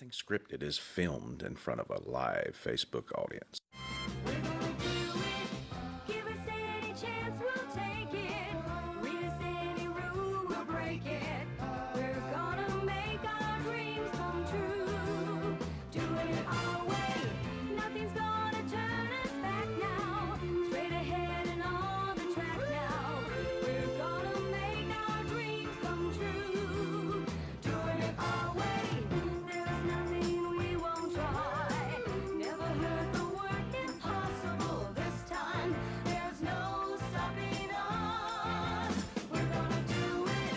Nothing Scripted is filmed in front of a live Facebook audience. We're gonna do it. Give us any chance, we'll take it. Read us any rule, we'll break it. We're gonna make our dreams come true. Doing it our way. Nothing's gonna turn us back now. Straight ahead and on the track now. We're gonna make our dreams come true. Doing it our way. There's nothing we won't try. Never heard the word impossible this time. There's no stopping us. We're gonna do it.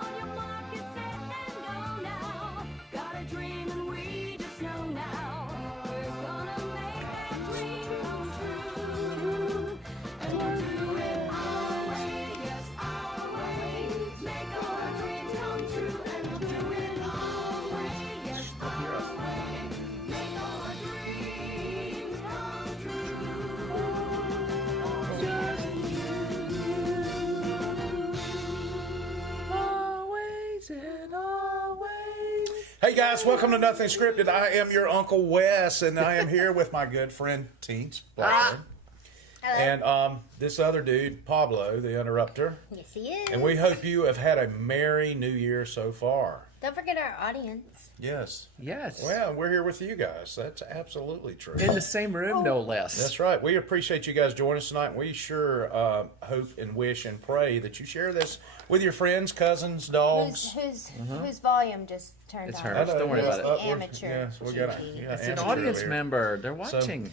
On your mark, get set and go now. Got a dream and we just know now. We're gonna make that dream come true. And we'll do it our way, yes, our way. Make our dreams come true. And we'll do it our way, yes, our way. Make our dreams come Always and always. Hey guys, welcome to Nothing Scripted. I am your Uncle Wes, and I am here with my good friend Teance Blackburn. And this other dude, Pablo, the interrupter. Yes, he is. And we hope you have had a merry new year so far. Don't forget our audience. Yes. Yes. Well, we're here with you guys. That's absolutely true. In the same room, no less. That's right. We appreciate you guys joining us tonight. We sure hope and wish and pray that you share this with your friends, cousins, dogs. Whose volume just turned It's on? hers. Don't worry about it. The amateur. Yes, we got GP. It's an audience member. They're watching.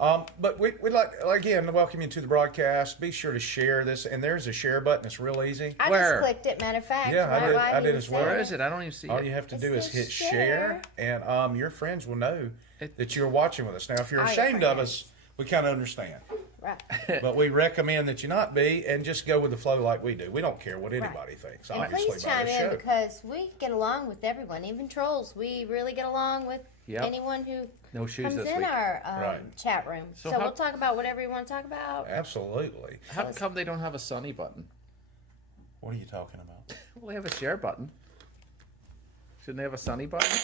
But we'd like, again, to welcome you to the broadcast. Be sure to share this. And there's a share button. It's real easy. I Where? just clicked it, matter of fact. Yeah, I My did- wife I did even as said well. Where is it? I don't even see All it. you have to It do is says hit share, share. and your friends will know that you're watching with us. Now, if you're All your ashamed of friends. us, we kind of understand. Right. But we recommend that you not be, and just go with the flow like we do. We don't care what anybody thinks, And obviously, please about chime the in show. because we get along with everyone, even trolls. We really get along with Yep. anyone who No shoes comes this in week. our Right. chat room. So So how- we'll talk about whatever you want to talk about. Absolutely. How come they don't have a sunny button? What are you talking about? Well, they have a share button. Shouldn't they have a sunny button?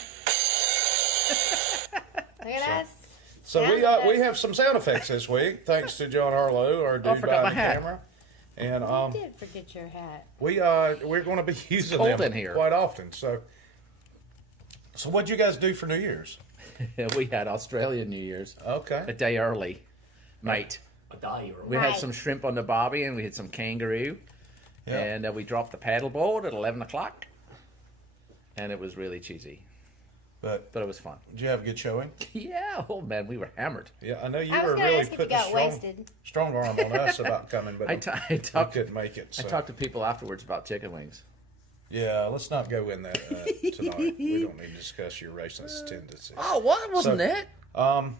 Look at us. So Sound we effects. have some sound effects this week, thanks to John Harlow, our dude forgot my behind the hat. camera. And You did forget your hat. we're going to be using cold them in here. quite often. So what'd you guys do for New Year's? We had Australian New Year's Okay. a day early, mate. We had Right. some shrimp on the barbie and we had some kangaroo. Yeah. And we dropped the paddleboard at 11 o'clock. And it was really cheesy, But but it was fun. did you have a good showing? Yeah, oh man, we were hammered. Yeah, I know you I was were gonna really ask if you putting got wasted. strong arm on us about coming, but I we talked couldn't make it. I So. talked to people afterwards about chicken wings. Yeah, let's not go in that tonight. We don't need to discuss your racist tendencies. Oh, what? Wasn't So- it?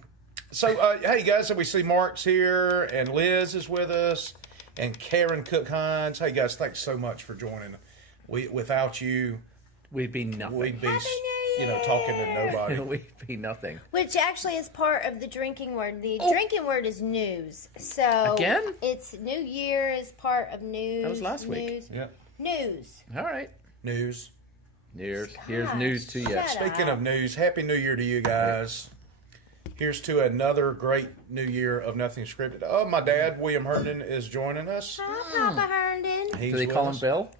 So, hey guys, so we see Mark's here, and Liz is with us, and Karen Cook Hines. Hey guys, thanks so much for joining. Without you, We'd be nothing. we'd be, Happy New talking to nobody. We'd be nothing. Which actually is part of the drinking word. The drinking word is news. So Again? it's New Year is part of news. That was last week. News. Yeah, News. All right. news. Here's Gosh, news to you. shut up. Speaking of news, Happy New Year to you guys. Here's to another great New Year of Nothing Scripted. Oh, my dad, William Herndon, is joining us. Hi, Papa Herndon. He's Do they with call us. him Bill?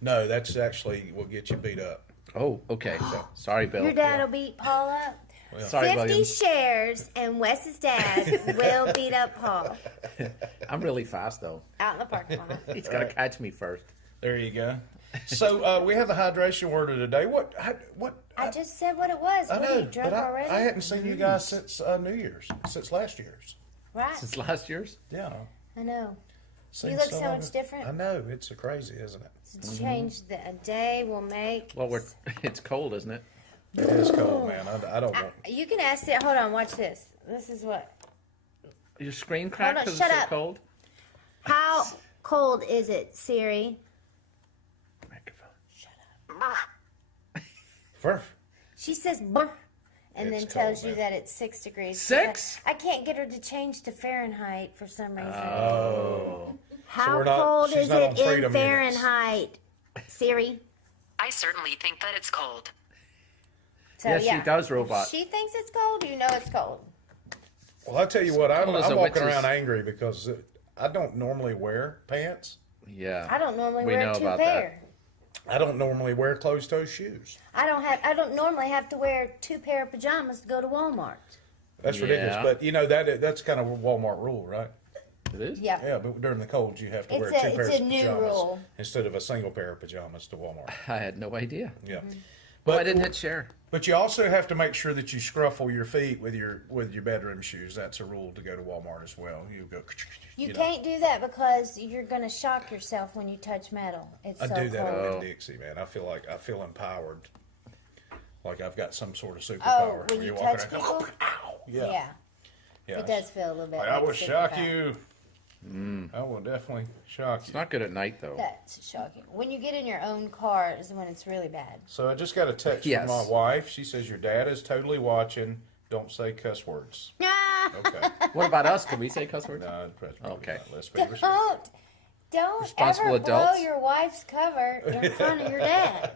No, that's actually will get you beat up. Oh, okay. Sorry, Bill. Your dad will beat Paul up. Sorry, 50 William. shares and Wes's dad will beat up Paul I'm really fast though. out in the parking lot. He's got to catch me first. There you go. So we have the hydration word of the day. What? I just said what it was. I What, know, you drunk but already? I hadn't seen you guys since New Year's, since last year's. Right. Since last year's? Yeah. I know. Seems look so long. much different. I know. It's crazy, isn't it? To change the a day will make. Well, it's cold, isn't it? It is cold, man. I don't want. You can ask it. Hold on. Watch this. This is what. Your screen cracked on, because shut it's so up. cold? How cold is it, Siri? Microphone. For, She says "brr," and It's then tells cold, you man. that it's 6 degrees. 6? I can't get her to change to Fahrenheit for some reason. oh. How we're not- cold she's is not on it in freedom units. Fahrenheit, Siri? I certainly think that it's cold. So Yes, yeah, she does, robot. She thinks it's cold. You know it's cold. Well, I tell you what, I'm cold as a walking witch's- around angry because I don't normally wear pants. Yeah. I don't normally We wear know two about pair. I don't normally wear closed-toe shoes. I don't normally have to wear 2 pair of pajamas to go to Walmart. That's Yeah. ridiculous. But you know that's kind of a Walmart rule, right? It is? Yeah. Yeah, but during the cold, you have to wear It's 2 a- pairs it's a of new pajamas rule. instead of a single pair of pajamas to Walmart. I had no idea. Yeah, Well, I didn't hit share. But you also have to make sure that you scruffle your feet with your bedroom shoes. That's a rule to go to Walmart as well. You go. You know. can't do that because you're gonna shock yourself when you touch metal. It's I so do that cold. over in Dixie, man. I feel empowered, like I've got some sort of superpower. when Where you walk touch around, people? ow, Yeah. yeah. It does feel a little bit. Like, I like will a shock superpower. you. I will definitely shock It's you. not good at night, though. That's shocking. When you get in your own car is when it's really bad. So I just got a text Yes. from my wife. She says your dad is totally watching. Don't say cuss words. Okay. What about us? Can we say cuss words? No, probably Okay. not. Let's be respectful. Don't Responsible ever blow adults. your wife's cover in front of your dad.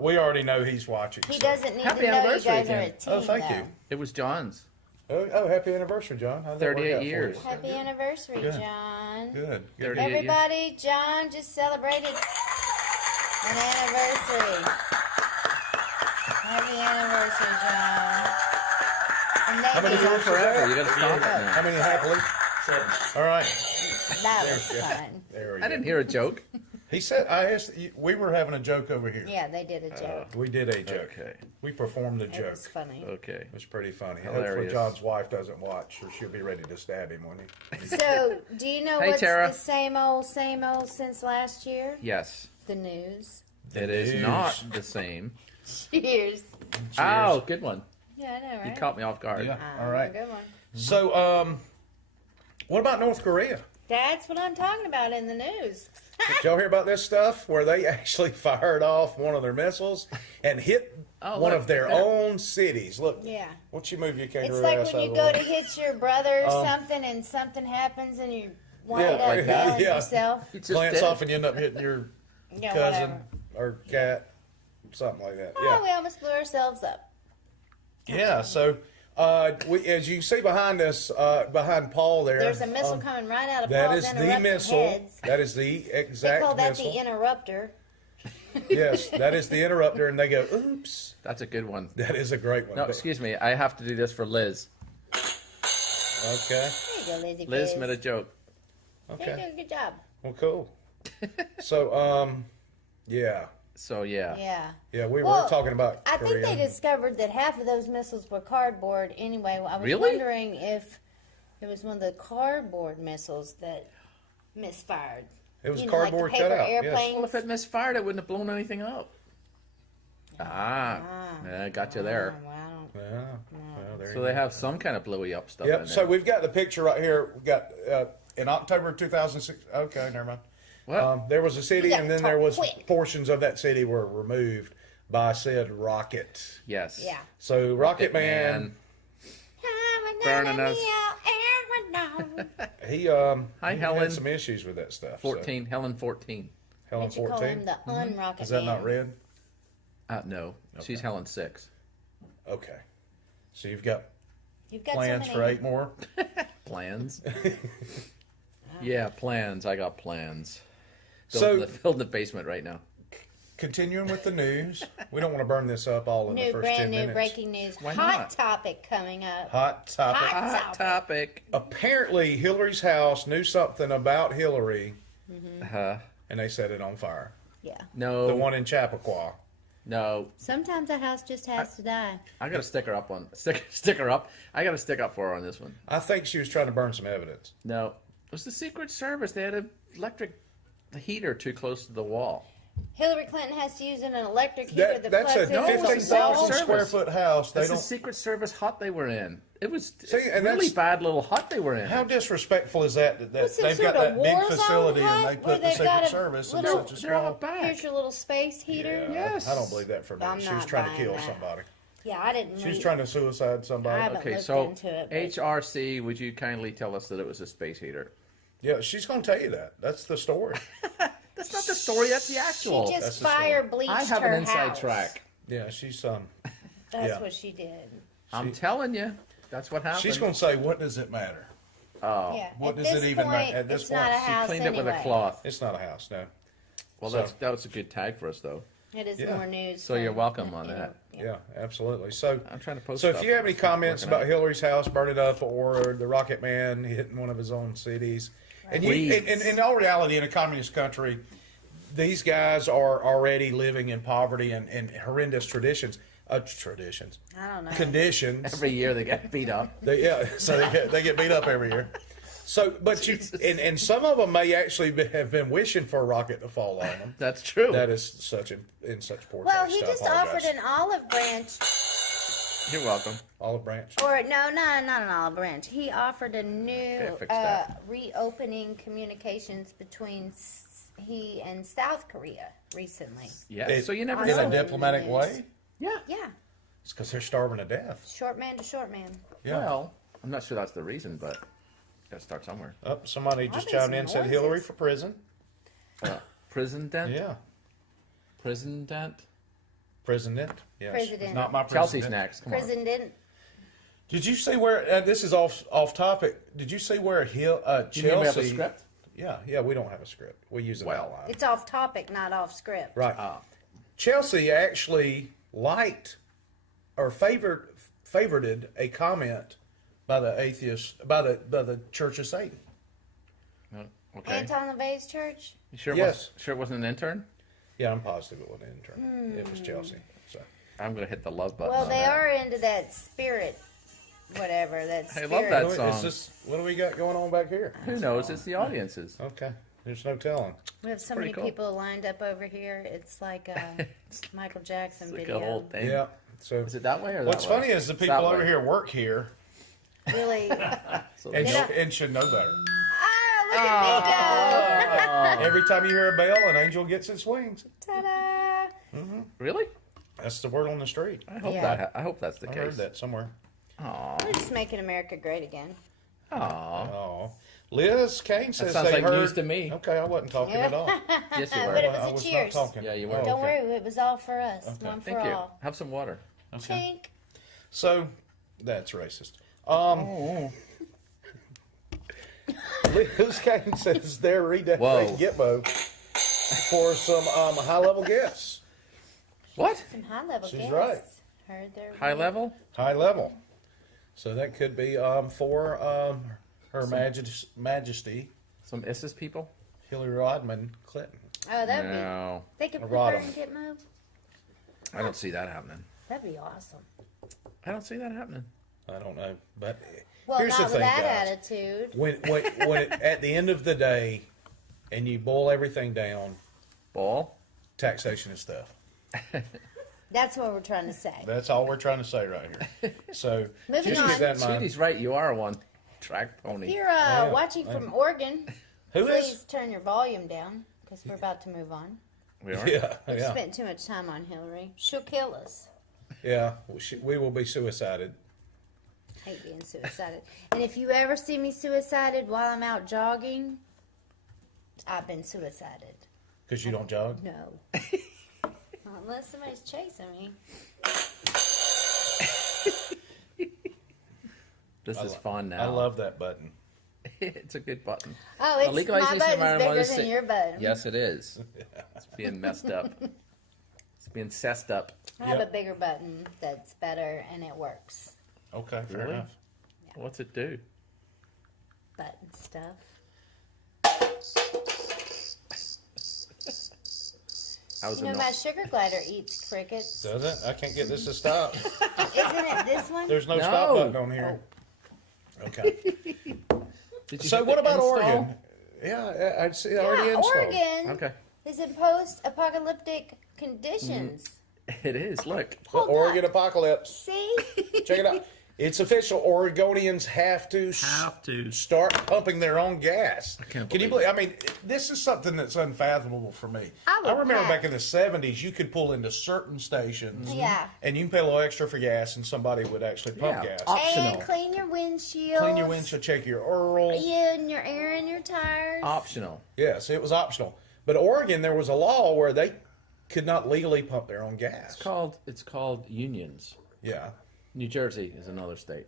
We already know he's watching. He so- doesn't need Happy to know you anniversary guys are again. a team. Oh, thank though. you. It was John's. Oh, happy anniversary, John. How'd that work 38 out for you? years. Happy anniversary, Good. John. Good. 38 years. Everybody, John just celebrated an anniversary. Happy anniversary, John. And How many maybe years was Forever. that? You gotta stop it now. How many happily? 7. All right. that was fun. There we I go. didn't hear a joke. He said, I asked, we were having a joke over here. Yeah, they did a joke. We did a joke. Okay. We performed a It joke. was funny. Okay. It was pretty funny. Hopefully Hilarious. John's wife doesn't watch, or she'll be ready to stab him, won't he? So, do you know Hey, what's Tara. the same old since last year? Yes. The news. It is news. not the same. Cheers. Oh, good one. Yeah, I know, right? You caught me off guard. Yeah. Ah, All right. Good one. So, what about North Korea? That's what I'm talking about in the news. Did y'all hear about this stuff where they actually fired off one of their missiles and hit Oh, one look, of their right there. own cities? Look, Yeah. why don't you move your kangaroo It's like ass when out you of the go way? to hit your brother or something and something happens and you wind Yeah, up like that. nailing Yeah. yourself. It's just Glance dead. off and you end up hitting your Yeah, cousin whatever. or cat, something like that. Oh, we almost blew ourselves up. Yeah. So, as you see behind us, behind Paul there, There's a missile coming right out of that Paul's is the interrupted missile. heads. That is the They exact call that missile. the interrupter. Yes, that is the interrupter, and they go, "Oops." That's a good one. That is a great one. No, But- excuse me. I have to do this for Liz. Okay. There you go, Lizzie. Liz Fizz. made a joke. There Okay. you go, good job. Well, cool. So, yeah, So, yeah. we were Well, talking about I Korea. think they discovered that half of those missiles were cardboard anyway. I was Really? wondering if it was one of the cardboard missiles that misfired. It was you know, cardboard like the paper cutout. Yes. airplanes. Well, if it misfired, it wouldn't have blown anything up. Yeah, got you there. Oh, wow. Yeah. Well, there So you they go. have some kind of blowy up stuff in Yep. there. So we've got the picture right here. We got in October 2006. Okay, never mind. What? There was a city, You gotta and then there talk was quick. portions of that city were removed by said rocket. Yes. Yeah. So Rocket Man, Burning us. he Hi, he Helen. had some issues with that stuff. so- 14. Helen 14. Helen Did you call 14. him the unrocket Is that not man? red? No. She's Helen 6. Okay. So you've got You've got plans so for many. 8 more. Plans? Yeah, plans. I got plans. So- Building the basement right now. Continuing with the news, we don't want to burn this up all in the New, first brand 10 new minutes. breaking news. Why Hot not? topic coming up. Hot topic. Hot Hot topic. Apparently, Hillary's house knew something about Hillary, Uh, and they set it on fire. Yeah. no. The one in Chappaqua. No. Sometimes a house just has to die. I got to stick her up on. Stick her up. I got to stick up for her on this one. I think she was trying to burn some evidence. No. It was the Secret Service. They had an electric heater too close to the wall. Hillary Clinton has to use an electric heater that That's a plugs into the 15,000 wall. square foot house. They That's the don't. Secret Service hut they were in. It was See, and really that's- bad little hut they were in. How disrespectful is that? That What's some they've sort got of that big war zone facility and hut they where put the they've got Secret a Service in little- such a They're all small. back. Here's your little space heater. Yeah, Yes. I don't believe that for a minute. I'm She was not trying to buying kill that. somebody. Yeah, I didn't. She was read- trying to suicide somebody. I haven't Okay, looked so into it, but- HRC, would you kindly tell us that it was a space heater? Yeah, she's going to tell you that. That's the story. That's not the story. That's the actual. She That's just the story. fire bleached I have her an inside house. track. Yeah, she's That's Yeah. what she did. I'm telling you, that's what happened. she's going to say, "What does it matter?" Oh, Yeah. What at does this it even point, matter? At this it's not a point, she house cleaned it with a anyway. cloth. It's not a house, no. Well, So- that was a good tag for us, though. It is Yeah. more news. So you're from- welcome on that. Yeah, absolutely. So I'm trying to post. So if stuff. you have any comments Working on about it. Hillary's house burning up or the Rocket Man hitting one of his own cities, and you, Please. in all reality, in a communist country, these guys are already living in poverty and horrendous traditions. I don't know. Conditions. every year they get beat up. So they get beat up every year. So, but and some of them may actually have been wishing for a rocket to fall on them. That's true. That is in such poor Well, taste. he I just apologize. offered an olive branch, You're welcome. olive branch. or no, not an olive branch. He offered a new fix that. reopening communications between he and South Korea recently. Yeah. So you never in In a know. a diplomatic news. way. Yeah. Yeah, It's because they're starving to death. short man to short man. Yeah. Well, I'm not sure that's the reason, but got to start somewhere. Oh, somebody just Obviously chimed in and said noises. Hillary for prison. President. Yeah. President. President. Yes. President. Not my president. Chelsea's next. Come on. President. Did you see where, this is off topic, did you see where Do you mean we have a Chelsea. script? Yeah, we don't have a script. We use an Well. outline. It's off topic, not off script. Right. Ah. Chelsea actually liked or favorited a comment by the atheist, by the Church of Satan. No. Okay. Anton LaVey's church. You sure? Yes. Sure, it wasn't an intern. Yeah, I'm positive it wasn't an intern. It was Chelsea. So. I'm gonna hit the love button. Well, on they that. are into that spirit, whatever. That I spirit. love that Is song. this, what do we got going on back here? Who knows? It's the audiences. Okay. There's no telling. We have so Pretty many cool. people lined up over here. It's like a Michael Jackson It's like video. a whole thing. Yeah. So Is it that way or what's that way? funny is the It's people that over way. here work here Really. So and, Did I- and should know better. Ah, look at me go! Every time you hear a bell, an angel gets its wings. Ta-da! really? That's the word on the street. I hope Yeah. I hope that's the I case. heard that somewhere. Aw. We're just making America great again. Aw. Oh, Liz Kane says sounds they like heard. news to me. Okay, I wasn't talking at all. Yes, you were. But it was I a was cheers. not talking. Yeah, you were. Oh, Don't okay. worry, it was all for us. One for Thank you. all. Have some water. Chink. So that's racist. Liz Kane says they're redecorating Whoa. Gitmo for some high-level guests. What? Some high level She's guests. right. Heard their High level? High level. So that could be for Her Majesty Some ISIS people? Hillary Rodham Clinton. Oh, that'd No. be. They could put Rod her 'em. in Gitmo. I don't see that happening. That'd be awesome. I don't see that happening. I don't know, but Well, here's not the with thing, that guys. attitude. When at the end of the day, and you boil everything down, Ball? taxation is theft. That's what we're trying to say. That's all we're trying to say right here. So Moving just on. keep that in mind. Sweetie's right. You are a one-track pony. If you're Yeah, watching I from know. Oregon, Who please is? turn your volume down because we're about to move on. We are? Yeah, We've yeah, spent too much time on Hillary. She'll kill us. yeah. We will be suicided. Hate being suicided. And if you ever see me suicided while I'm out jogging, I've been suicided. Because you don't jog? No. Unless somebody's chasing me. This is fun now. I love that button. It's a good button. Oh, it's my legalization button's environment bigger is than si- your button. Yes, it is. It's being messed up. It's being cessed up. I have Yep. a bigger button that's better and it works. Okay, fair Really? enough. What's it do? Button stuff. I was You know, my sugar glider eats crickets. Does it? I can't get this to stop. Isn't it this one? There's no, No. stop button on here. Okay. Did you So hit what the about install? Oregon? Yeah, I'd see already Yeah, installed. Oregon Okay. is in post-apocalyptic conditions. It is. Look. The Hold Oregon up. apocalypse. See? Check it out. It's official. Oregonians have to start pumping their own gas. can't Can you believe believe? I mean, this is something that's unfathomable for me. I would remember pack. back in the '70s, you could pull into certain stations, Yeah. and you can pay a little extra for gas, and somebody would actually pump Yeah. gas. Optional. And clean your windshield. Clean your windshield, check your oil. Yeah, and your air in your tires. Optional. Yes, it was optional. But Oregon, there was a law where could not legally pump their own gas. It's called unions. Yeah. New Jersey is another state.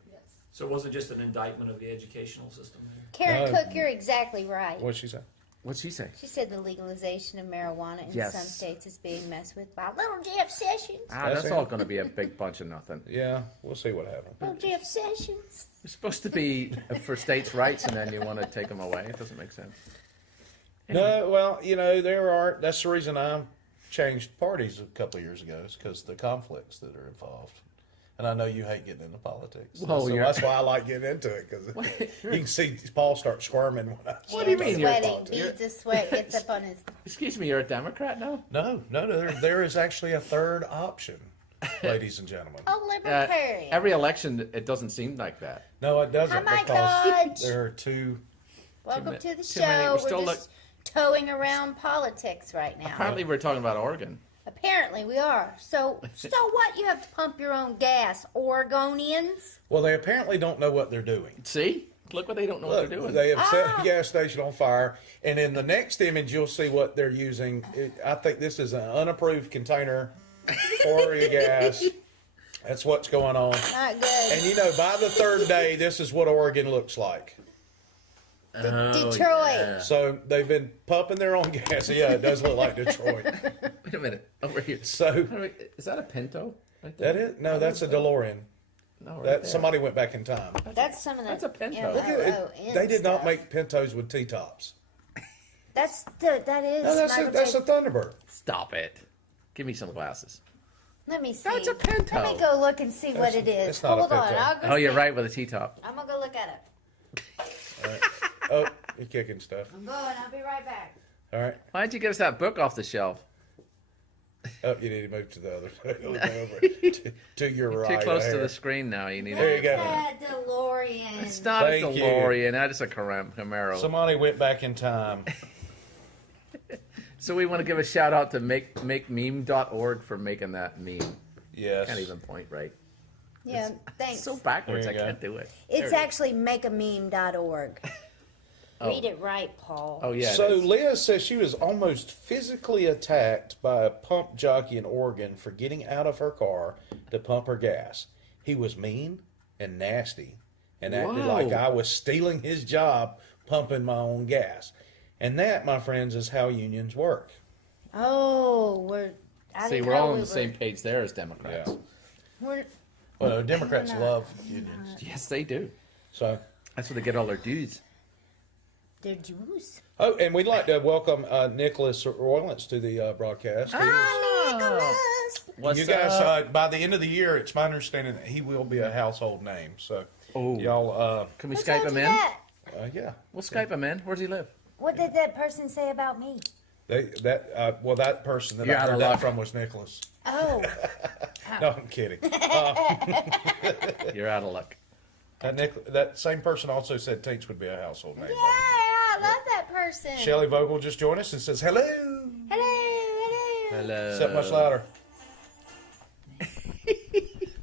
So was it just an indictment of the educational system there? Karen No. Cook, you're exactly right. What'd she say? What'd she say? She said the legalization of marijuana in Yes. some states is being messed with by little Jeff Sessions. That's it. all going to be a big bunch of nothing. Yeah, we'll see what happens. Little Jeff Sessions. It's supposed to be for states' rights, and then you want to take them away. It doesn't make sense. No, well, that's the reason I changed parties a couple of years ago, is because the conflicts that are involved. And I know you hate getting into politics. Well, so you're- that's why I like getting into it, because you can see Paul start squirming when I What do you mean you're- Sweating, beads of sweat gets up on his. Excuse me, you're a Democrat now? No, there is actually a third option, ladies and gentlemen. A libertarian. Every election, it doesn't seem like that. No, it doesn't, Oh my because gosh. there are two. Welcome to the too many. show. We still We're just towing around politics right now. Apparently, we're talking about Oregon. Apparently we are. So what? You have to pump your own gas, Oregonians. Well, they apparently don't know what they're doing. See? Look what they don't know what they're doing. They have set the gas station on fire, and in the next image, you'll see what they're using. I think this is an unapproved container for your gas. That's what's going on. Not good. And by the third day, this is what Oregon looks like. Detroit. So they've been pumping their own gas. Yeah, it does look like Detroit. Wait a minute. Over here. So Is that a Pinto? Right there? that is no, that's a DeLorean. No, right That there. somebody went back in time. That's some of the. That's a Pinto. NOON Look It- they did not stuff. make Pintos with T-tops. That is. No, that's a Michael J. Thunderbird. Stop it. Give me some glasses. Let me see. That's a Pinto. Let me go look and see what it is. it's not a Hold on. Pinto. I'll go Oh, you're see. right with a T-top. I'm gonna go look at it. Oh, you're kicking stuff. I'm going. I'll be right back. All right. Why didn't you get us that book off the shelf? Oh, you need to move to the other side. Look over to your right. Too close to there. the screen now. You need There you to... go. That DeLorean. It's not Thank a you. DeLorean. That is a Camaro. Somebody went back in time. So we want to give a shout out to makememe.org for making that meme. Yes. Can't even point right. Yeah, thanks. It's so backwards, I There you go. can't do it. It's There it is. actually makeameme.org. Read it right, Paul. Oh, yeah. it So is. Liz says she was almost physically attacked by a pump jockey in Oregon for getting out of her car to pump her gas. He was mean and nasty and acted Whoa. like I was stealing his job pumping my own gas. And that, my friends, is how unions work. Oh, I See, didn't we're know all we on the were- same page there as Democrats. Yeah. We're, Well, Democrats not. love unions. Yes, they do. So, That's where they get all their dues. they're Jews. oh, and we'd like to welcome Nicholas Roylance to the broadcast. He is- Hi, Nicholas. What's you guys, up? by the end of the year, it's my understanding that he will be a household name. So, Oh. y'all, Can we Who Skype told him you in? that? yeah. We'll Skype him in. Where does he live? What did that person say about me? That person that You're I out heard of that luck. from was Nicholas. Oh, No, I'm kidding. You're out of luck. That same person also said Tate's would be a household name. yeah, I love that person. Shelley Vogel just joined us and says hello. Hello, hello. Hello. Except much louder.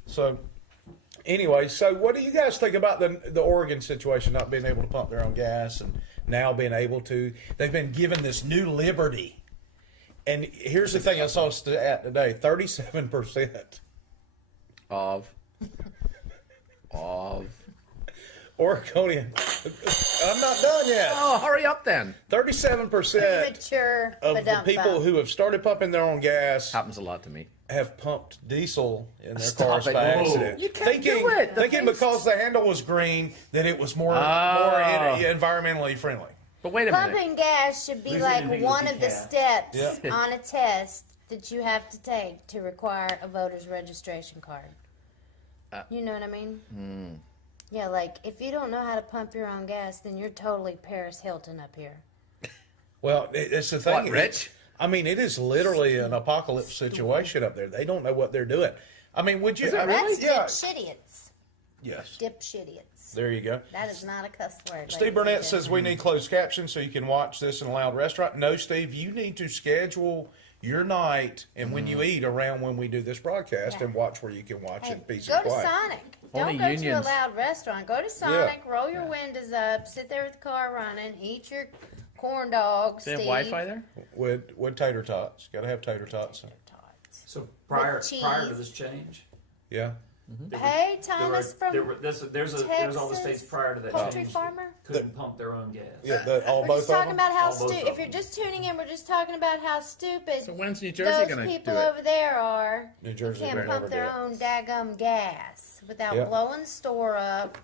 So, anyway, so what do you guys think about the Oregon situation, not being able to pump their own gas and now being able to? They've been given this new liberty. And here's the thing I saw a stat today, 37% Of. Oregonian. I'm not done yet. Oh, hurry up then. 37% Premature, of but the don't people bump. who have started pumping their own gas Happens a lot to me. have pumped diesel in their Stop cars it. by Whoa. accident. You can't thinking, do it. The Thinking face- because the handle was green that it was more environmentally friendly. But wait a minute. Pumping gas should be like one of the steps Yeah. on a test that you have to take to require a voter's registration card. You know what I mean? Yeah, like if you don't know how to pump your own gas, then you're totally Paris Hilton up here. Well, it's the thing. What, Rich? I mean, it is literally an apocalypse situation up there. They don't know what they're doing. I mean, would you? Is it I mean, That's yeah. dipshitiots. Yes. Dipshitiots. There you go. That is not a cuss word. Steve ladies Burnett and says we need closed captions so you can watch this in a loud restaurant. No, Steve, you need to schedule your night and when you eat around when we do this broadcast Yeah. and watch where you can watch Hey, in peace go and to quiet. Sonic. Only Don't go unions. to a loud restaurant. Go to Sonic, roll your windows up, sit there with the car running, eat your corn dogs, They have Steve. Wi-Fi there? With tater tots. Got to have tater tots. So prior cheese. to this change, Yeah. Hey, Thomas from there's all the states prior to that Poultry change Farmer. couldn't pump their own gas. Yeah. We're Both just of talking them. about how All both stupid. of If you're them. just tuning in, we're just talking about how stupid So when's New Jersey those going to do people it? over there are. New Jersey Can't would pump never their do it. own daggum gas without Yeah. blowing the store up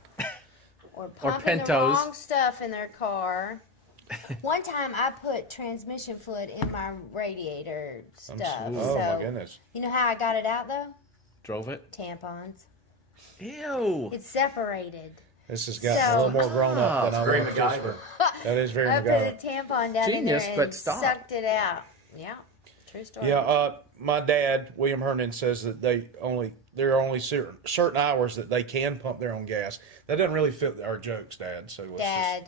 or pumping the Pentos. wrong stuff in their car. One time I put transmission fluid in my radiator I'm stuff. oh So my goodness. you know how I got it out though? Drove it? Tampons. Ew. It's separated. This has gotten So- a little more grown up than I Very was. MacGyver. That is very I put MacGyver. a tampon down Genius, in there but and stop. sucked it out. Yeah, true story. Yeah, my dad, William Hernan, says that there are only certain hours that they can pump their own gas. That doesn't really fit our jokes, Dad. So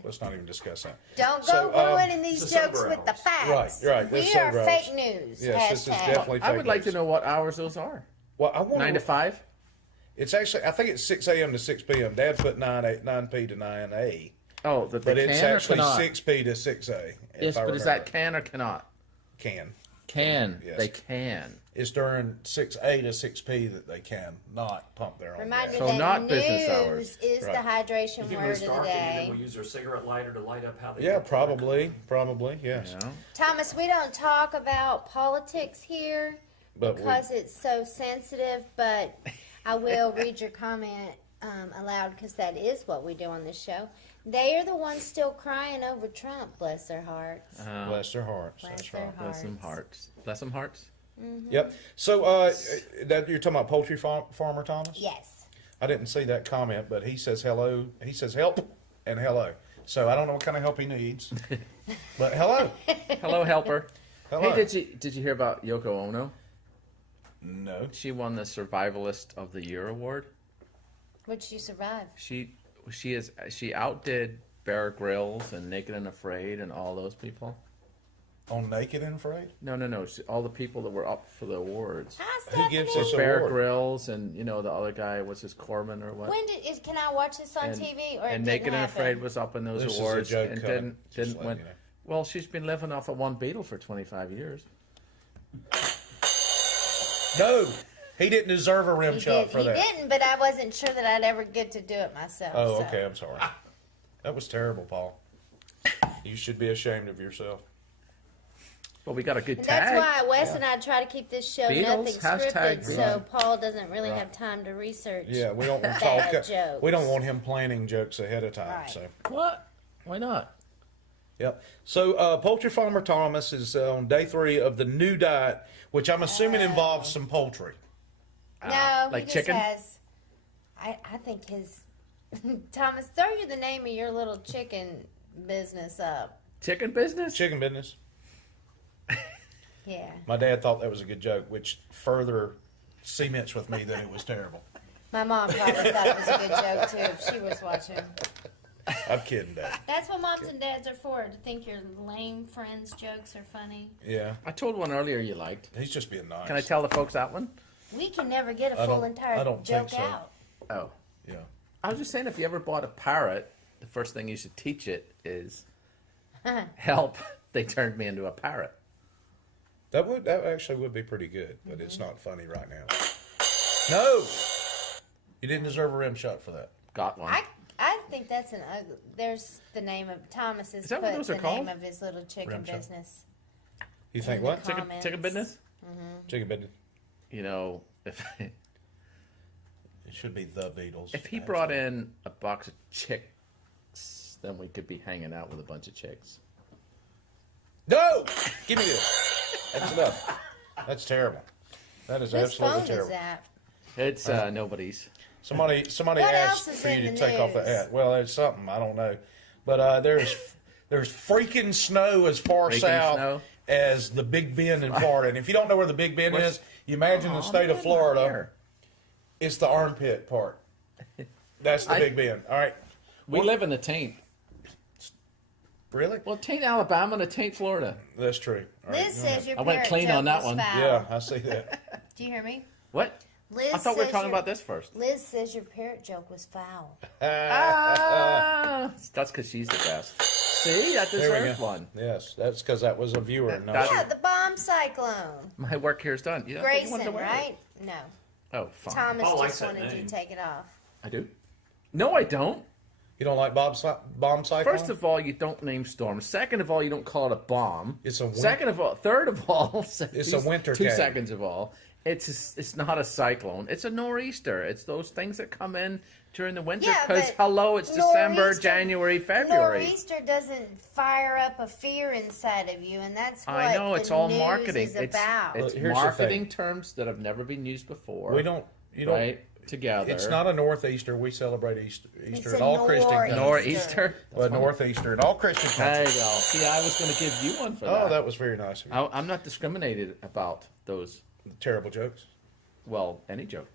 let's not even discuss that. Don't go So, ruining these it's the jokes sober with the hours. facts. Right. We It's are sober fake hours. news. Yes, this is Hashtag. definitely I fake would like to news. know what hours those are. Well, I want 9 to 5? It's actually, I think it's 6 a.m. to 6 p.m. Dad put 9p to 9a, Oh, that but they it's can or actually cannot? 6p to 6a. Yes, but is that can or cannot? Can? Can. Yes. They can. It's during 6a to 6p that they can not pump their own Reminder gas. So that not news business hours. is Right. the hydration You can word of the restart it, and day. then we'll use their cigarette lighter to light up how they Yeah, get probably, yes. You know? Thomas, we don't talk about politics here But because it's so sensitive, but I will read your comment aloud because that is what we do on this show. They are the ones still crying over Trump, bless their hearts. bless their hearts. Bless That's their right. Bless them hearts. Bless them hearts. Yep. So that you're talking about poultry farmer Thomas? Yes. I didn't see that comment, but he says hello. He says help and hello. So I don't know what kind of help he needs, but hello. Hello, helper. Hello. Hey, did you hear about Yoko Ono? No. She won the Survivalist of the Year award. Would you survive? She outdid Bear Grylls and Naked and Afraid and all those people. On Naked and Afraid? No. All the people that were up for the awards. Hi, Who gives Stephanie. us Bear award? Grylls and the other guy, what's his Corman or what? Can I watch this on TV or it and didn't Naked and happen? Afraid was up in those This is a awards joke, and Cullen. Just didn't letting win. you know. Well, she's been living off of one beetle for 25 years. No. He didn't deserve a rim He shot for he that. didn't, but I wasn't sure that I'd ever get to do it myself. Oh, so. okay. I'm sorry. That was terrible, Paul. You should be ashamed of yourself. But we got a good And tag. that's why Wes and I try to keep this show Beatles, nothing hashtag scripted, so Paul doesn't really have time to research. Yeah, we don't want Bad Paul. jokes. We don't want him planning jokes ahead of time. Right. So. What? Why not? Yep. So, Poultry Farmer Thomas is on day 3 of the new diet, which I'm assuming involves some poultry. No, like he just chicken? has. I think his Thomas, throw you the name of your little chicken business up. Chicken business? Chicken business. Yeah. My dad thought that was a good joke, which further cements with me that it was terrible. My mom probably thought it was a good joke too if she was watching. I'm kidding, Dad. That's what moms and dads are for, to think your lame friends' jokes are funny. Yeah, I told one earlier you liked. he's just being nice. Can I tell the folks that one? We can never get a I full don't- entire I don't joke think so. out. Oh. Yeah. I was just saying, if you ever bought a parrot, the first thing you should teach it is help. They turned me into a parrot. That actually would be pretty good, but it's not funny right now. No, you didn't deserve a rim shot for that. Got one. I think that's an ugly. There's the name of Thomas has Is that what put those the are called? name of his little chicken Rim shot. business. You think In the what? com- Chicken business? Chicken business. You know, if It should be the Beatles. if he brought in a box of chicks, then we could be hanging out with a bunch of chicks. No, give me this. That's enough. That's terrible. That is Whose absolutely phone terrible. is that? It's nobody's. Somebody What asked else is for you in to the take off the news? hat. Well, there's something I don't know, but there's freaking snow as far Freaking south snow? as the Big Bend in Florida. And if you don't know where the Big Bend is, you imagine the state of Florida. It's the armpit part. That's the Big Bend. All right. We live in the taint. Really? Well, taint Alabama and a taint Florida. That's true. All right, This go ahead. says your I went parrot clean joke on that was one. foul. Yeah, I see that. Do you hear me? What? Liz I thought we were says talking your- about this first. Liz says your parrot joke was foul. That's because she's the best. See, that There we deserves go. one. Yes, that's because that was a viewer. No, That- Yeah, the bomb cyclone. My work here is done. You don't think you wanted to Grayson, wear it? right? No. Oh, fine. Thomas Paul likes just that wanted you name. to take it off. I do. No, I don't. you don't like bomb cyclone? First of all, you don't name storms. Second of all, you don't call it a bomb. It's a win- Second of all, third of all, It's a winter Two cane. seconds of all, it's not a cyclone. It's a nor'easter. It's those things that come in during the winter. Yeah, Because but hello, it's December, nor'easter- January, February. Nor'easter doesn't fire up a fear inside of you, and that's what I know the it's all news marketing. is about. It's Look, here's the marketing thing. terms that have never been used before. We don't. You don't. right together. It's not a Northeaster. We celebrate Easter It's in a all Christian countries. nor'easter. Well, Northeaster in all Christian There you countries. go. See, I was going to give you one for Oh, that. that was very nice of you. I'm not discriminated about those. Terrible jokes. Well, any joke.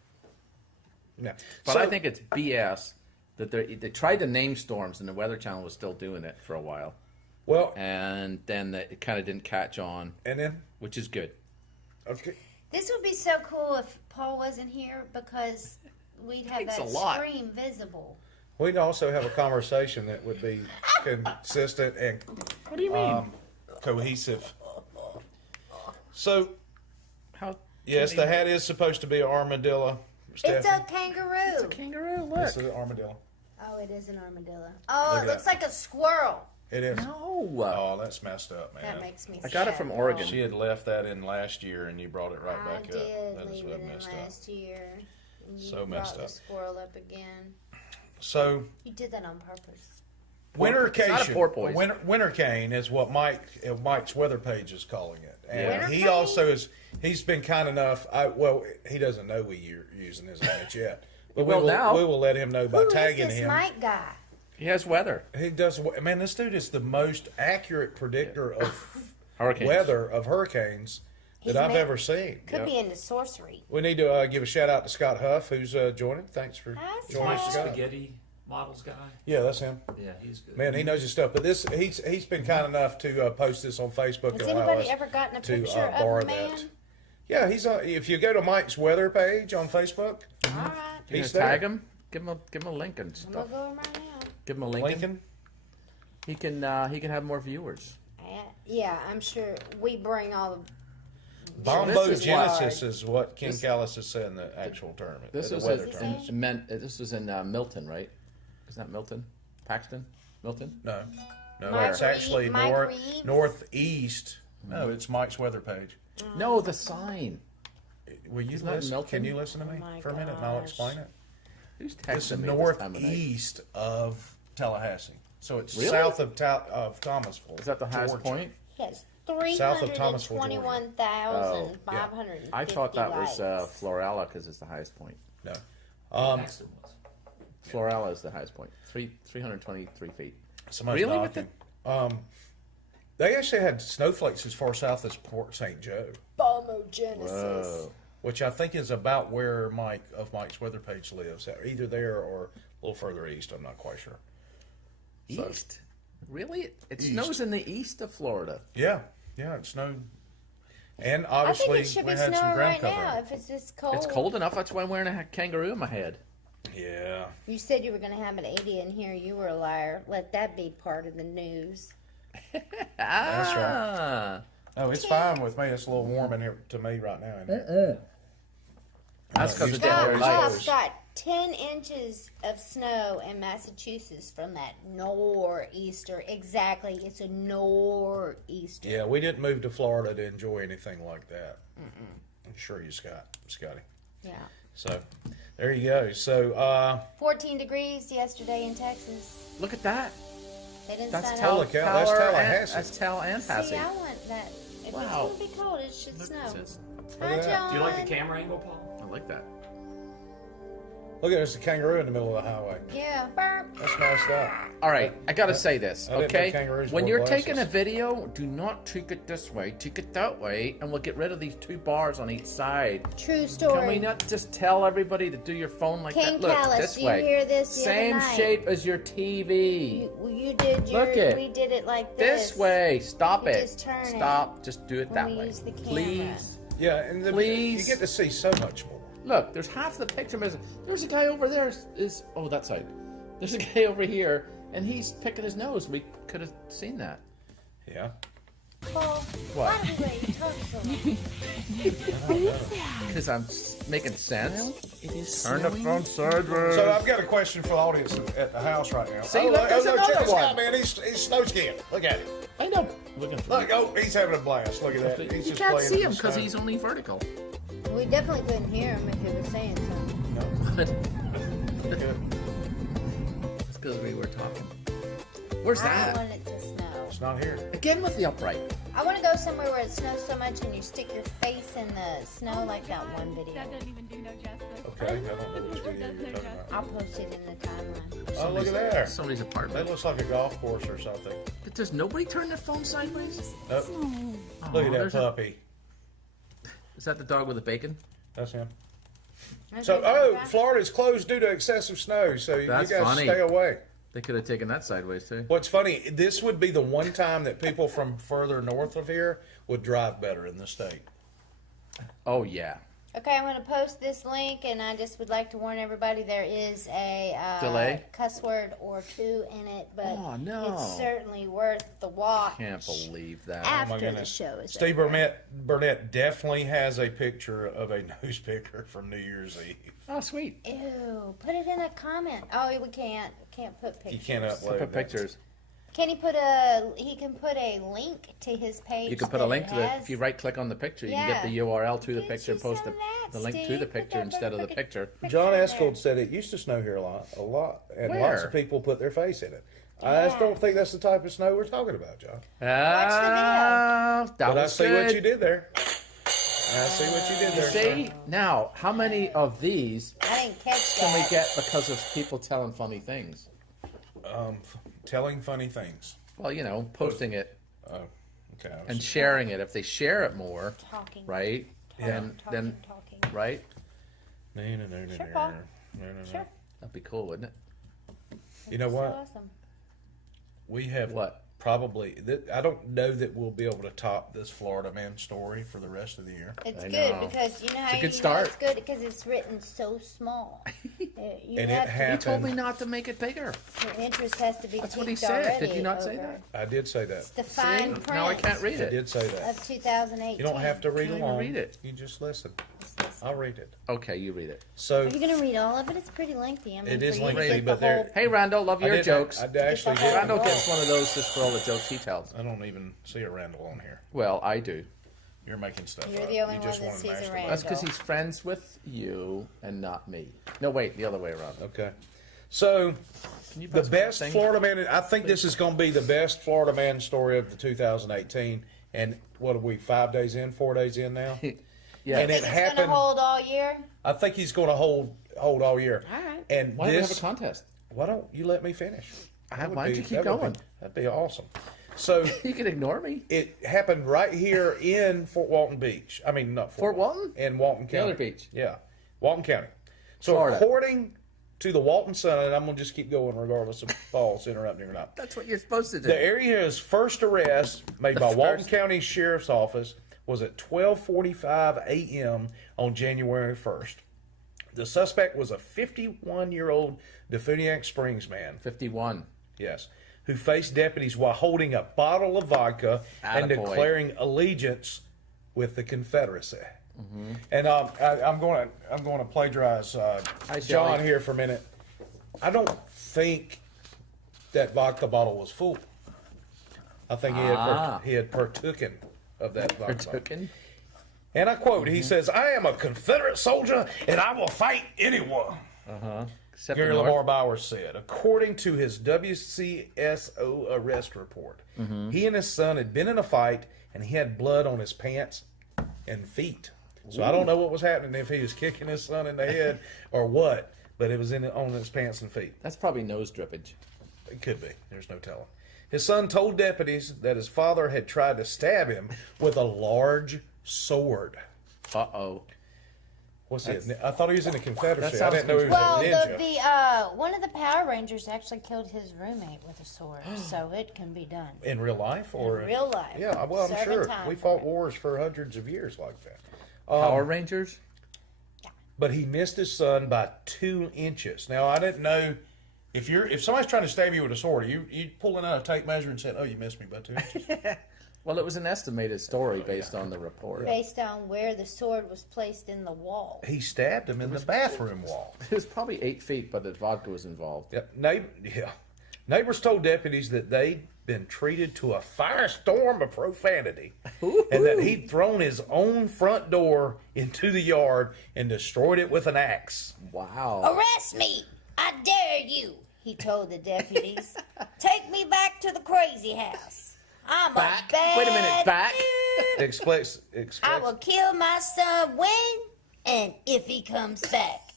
No. But So- I think it's BS that they tried to name storms, and the Weather Channel was still doing it for a while, well, and then it kind of didn't catch on, and then which is good. okay. This would be so cool if Paul wasn't here because we'd have Takes that a lot. scream visible. We'd also have a conversation that would be consistent and What do you mean? cohesive. So, How? yes, the hat is supposed to be an armadillo. It's a Stephanie. kangaroo. Kangaroo, This look. is an armadillo. Oh, it is an armadillo. Oh, Look it at looks that. like a squirrel. It is. No. Oh, that's messed up, man. That makes me I got it sad, from Paul. Oregon. She had left that in last year, and you brought it right I back up. did That is leave what it in messed up. last year. And you So messed brought up. the squirrel up again. So, You did that on purpose. wintercation. It's not a porpoise. Winter cane is what Mike's weather page is calling it, and Yeah. he Winter also is. He's been kind enough. Well, he doesn't know we're using his image yet, but will now. we will let him know by Who is tagging this him. Mike guy? He has weather. He does. Man, this dude is the most accurate predictor of Hurricanes. weather of hurricanes He's that I've ma- ever seen. Could Yep. be into sorcery. We need to give a shout out to Scott Huff, who's joining. Thanks for Hi, joining Mike, us, the Scott. Scott. spaghetti models guy. Yeah, that's him. Yeah, he's good. Man, he knows his stuff. But he's been kind enough to post this on Facebook. Has and allow anybody us ever gotten a to picture of borrow the man? that. Yeah, he's if you go to Mike's weather page on Facebook, All right. You he's gonna there. tag him? Give him a link and I'm stuff. gonna go right now. Give him a link. Lincoln. He can have more viewers. Yeah, I'm sure we bring all the. Bombo this is Genesis is what Ken This- Callis is saying the actual term. This the was weather Is term. it? this was in Milton, right? Isn't that Milton? Paxton? Milton? No, Mike it's actually Reed- Mike Reed? northeast. No, it's Mike's weather page. No, the sign. Will you Isn't that listen? Milton? Can you listen to me Oh my for a minute and I'll gosh. explain it? Who's It's texting me this time of night? northeast of Tallahassee, so it's Really? south of Thomasville. Is that the highest Georgia. point? He has South of Thomasville, Georgia. 321,550 I thought that was likes. Florala because it's the highest point. No, Paxton was. Florala is the highest point. 323 feet. somebody's Really? With knocking. They actually had snowflakes as far south as Port St. Joe, Bombogenesis. Whoa. which I think is about where Mike's weather page lives. Either there or a little further east. I'm not quite sure. So- East? Really? It East. snows in the east of Florida. Yeah, it snowed, and I obviously think it should we be had some snowing ground right cover. now if it's this cold. It's cold enough. That's why I'm wearing a kangaroo in my head. Yeah. You said you were going to have an 80 in here. You were a liar. Let that be part of the news. That's right. Oh, it's fine with me. It's a little warm in here to me right now. In here. That's because You of start January wearing Bob those. got 10 inches of snow in Massachusetts from that nor'easter. Exactly. It's a nor'easter. Yeah, we didn't move to Florida to enjoy anything like that. I'm sure you, Scotty. Yeah. So there you go. So 14 degrees yesterday in Texas. Look at that. They didn't That's sign Holy up. cow, that's Tallahassee. That's Tallahassee. See, I want that. If Wow. it's going to be cold, it should snow. Look at this. Hi, at that. John. Do you like the camera angle, Paul? I like that. look at this, a kangaroo in the middle of the highway. Yeah. Burp. That's messed up. All right, I gotta say this, I didn't know okay? kangaroos When wore you're glasses. taking a video, do not take it this way, take it that way, and we'll get rid of these two bars on each side. True story. Can we not just tell everybody to do your phone like King that? Look, Callis, this you way. hear this the Same other night. shape as your TV. You did your. Look it. We did it like This way. Stop You it. just turn it Stop. Just do it when that we way. use the camera. Please. Yeah, and Please. you get to see so much more. Look, there's half the picture missing. There's a guy over there. Oh, that side. There's a guy over here, and he's picking his nose. We could have seen that. Yeah. Paul, What? why did we wait so long? Because I'm making sense. Well, it is Turn the snowing. phone sideways. So I've got a question for the audience at the house right now. See, look, there's check another this guy, one. man. He's snow skiing. Look at him. I know. Looking for Look, oh, he's having a blast. Look at that. He's You just can't playing see in him the because snow. he's only vertical. We definitely couldn't hear him if he was saying something. No. It's because we were talking. Where's I that? want it to snow. It's not here. Again with the upright. I want to go somewhere where it snows so much and you stick your face in the snow like that one video. That doesn't even do no justice. Okay, I don't know which video you're talking about. I'll post it in the timeline. Oh, look at there. Somebody's That apartment. looks like a golf course or something. But does nobody turn their phone sideways? Nope. Aw, Look at that there's a- puppy. Is that the dog with the bacon? That's him. Okay, So, right. Florida's closed due to excessive snow, so That's you guys funny. stay away. They could have taken that sideways too. What's funny, this would be the one time that people from further north of here would drive better in the state. Oh yeah. Okay, I'm going to post this link, and I just would like to warn everybody there is a Delay? cuss word or two in it, but Oh, no. it's certainly worth the watch. Can't believe that. After the goodness. show is Steve over. Burnett definitely has a picture of a newspaper from New Year's Eve. Oh sweet. Ew, put it in a comment. Oh, we can't put pictures. You can't upload Put that. pictures. Can he he can put a link to his page? You can put a that link it to the. has? If you right click on the picture, you can Yeah. get the URL to the Get picture. you Post some of the that, link to Steve. the Put picture that instead of the frickin' picture. John in there. Escold said it used to snow here a lot, and lots Where? of people put their face in it. I just don't think that's the type of snow we're talking about, John. Ah, that But I was see good. what you did there. I see what you did there. See sir. now, how many of these I didn't catch can we that. get because of people telling funny things? Telling funny things. Well, you know, posting it Oh, okay. I was- and sharing it. If they share it more, Talking. right? Then Talking. right? No, no, no, no, Sure, no, Paul. no, no, no. Sure. That'd be cool, wouldn't it? You know So what? awesome. We have What? probably. I don't know that we'll be able to top this Florida man story for the rest of the year. It's I good know. because you know how It's a you good know start. it's good because it's written so small. You And it have to- He happened. told me not to make it bigger. Your interest has to be That's what he peaked said. already Did you not say over- that? I did say that. It's the fine See? print Now I can't read I it. did say that. of 2018. You don't have to read Can't even along. read it. You just listen. Just listen. I'll read it. Okay, you read it. So Are you going to read all of it? It's pretty lengthy. I mean, It is for you to lengthy, get but the whole- Hey, Randall, love I your did- jokes. I actually Get the did. Randall gets one of those just for all the jokes he tells. I don't even see a Randall on here. Well, I do. You're making stuff You're up. the only you one just that want to sees a masturbate. Randall. That's because he's friends with you and not me. No, wait, the other way around. Okay. So Can you the pass me that best thing? Florida man. I think this is going to be the best Florida man story of the 2018. And what are we? 5 days in? 4 days in now? Yeah. And Think it it's going to happened. hold all year? I think he's going to hold all year. All right. And Why do we have this. a contest? Why don't you let me finish? That would Why don't be- you keep that would going? be- That'd be awesome. So You can ignore me. it happened right here in Fort Walton Beach. I mean, not Fort Walton? In Walton The County. other beach. Yeah, Walton County. So Florida. according to the Walton Sun, and I'm gonna just keep going regardless of Paul's interrupting or not. That's what you're supposed to do. The area's first arrest made by The Walton first- County Sheriff's Office was at 12:45 a.m. on January 1st. The suspect was a 51-year-old DeFuniak Springs man. 51. Yes, who faced deputies while holding a bottle of vodka and Attaboy. declaring allegiance with the Confederacy. Mm-hmm. And I'm going to plagiarize Hi, John Shelley. here for a minute. I don't think that vodka bottle was full. I think he had partooken of that vodka bottle. Partooken? And I quote, he says, "I am a Confederate soldier and I will fight anyone." Except Gary the North. Lamar Bowers said, according to his WCSO arrest report, he and his son had been in a fight and he had blood on his pants and feet. So I don't know what was happening, if he was kicking his son in the head or what, but it was on his pants and feet. That's probably nose drippage. It could be. There's no telling. His son told deputies that his father had tried to stab him with a large sword. Uh-oh. What's it? I thought he was in the Confederacy. I sounds didn't know he was Well, a ninja. one of the Power Rangers actually killed his roommate with a sword, so it can be done. In real life, or In real life. Yeah, well, I'm Serving sure time we for fought it. wars for hundreds of years like that. Power Rangers? but he missed his son by 2 inches. Now, I didn't know if somebody's trying to stab you with a sword, you pulling out a tape measure and saying, "Oh, you missed me by 2 inches." Well, it was an estimated story based on the report. Based on where the sword was placed in the wall. He stabbed him in the bathroom wall. It was probably 8 feet, but the vodka was involved. Yep. Neighbors told deputies that they'd been treated to a firestorm of profanity and that he'd thrown his own front door into the yard and destroyed it with an axe. Wow. Arrest me! I dare you, he told the deputies. Take me back to the crazy house. I'm Back? a bad Wait a minute, back? dude. I will kill my son when and if he comes back.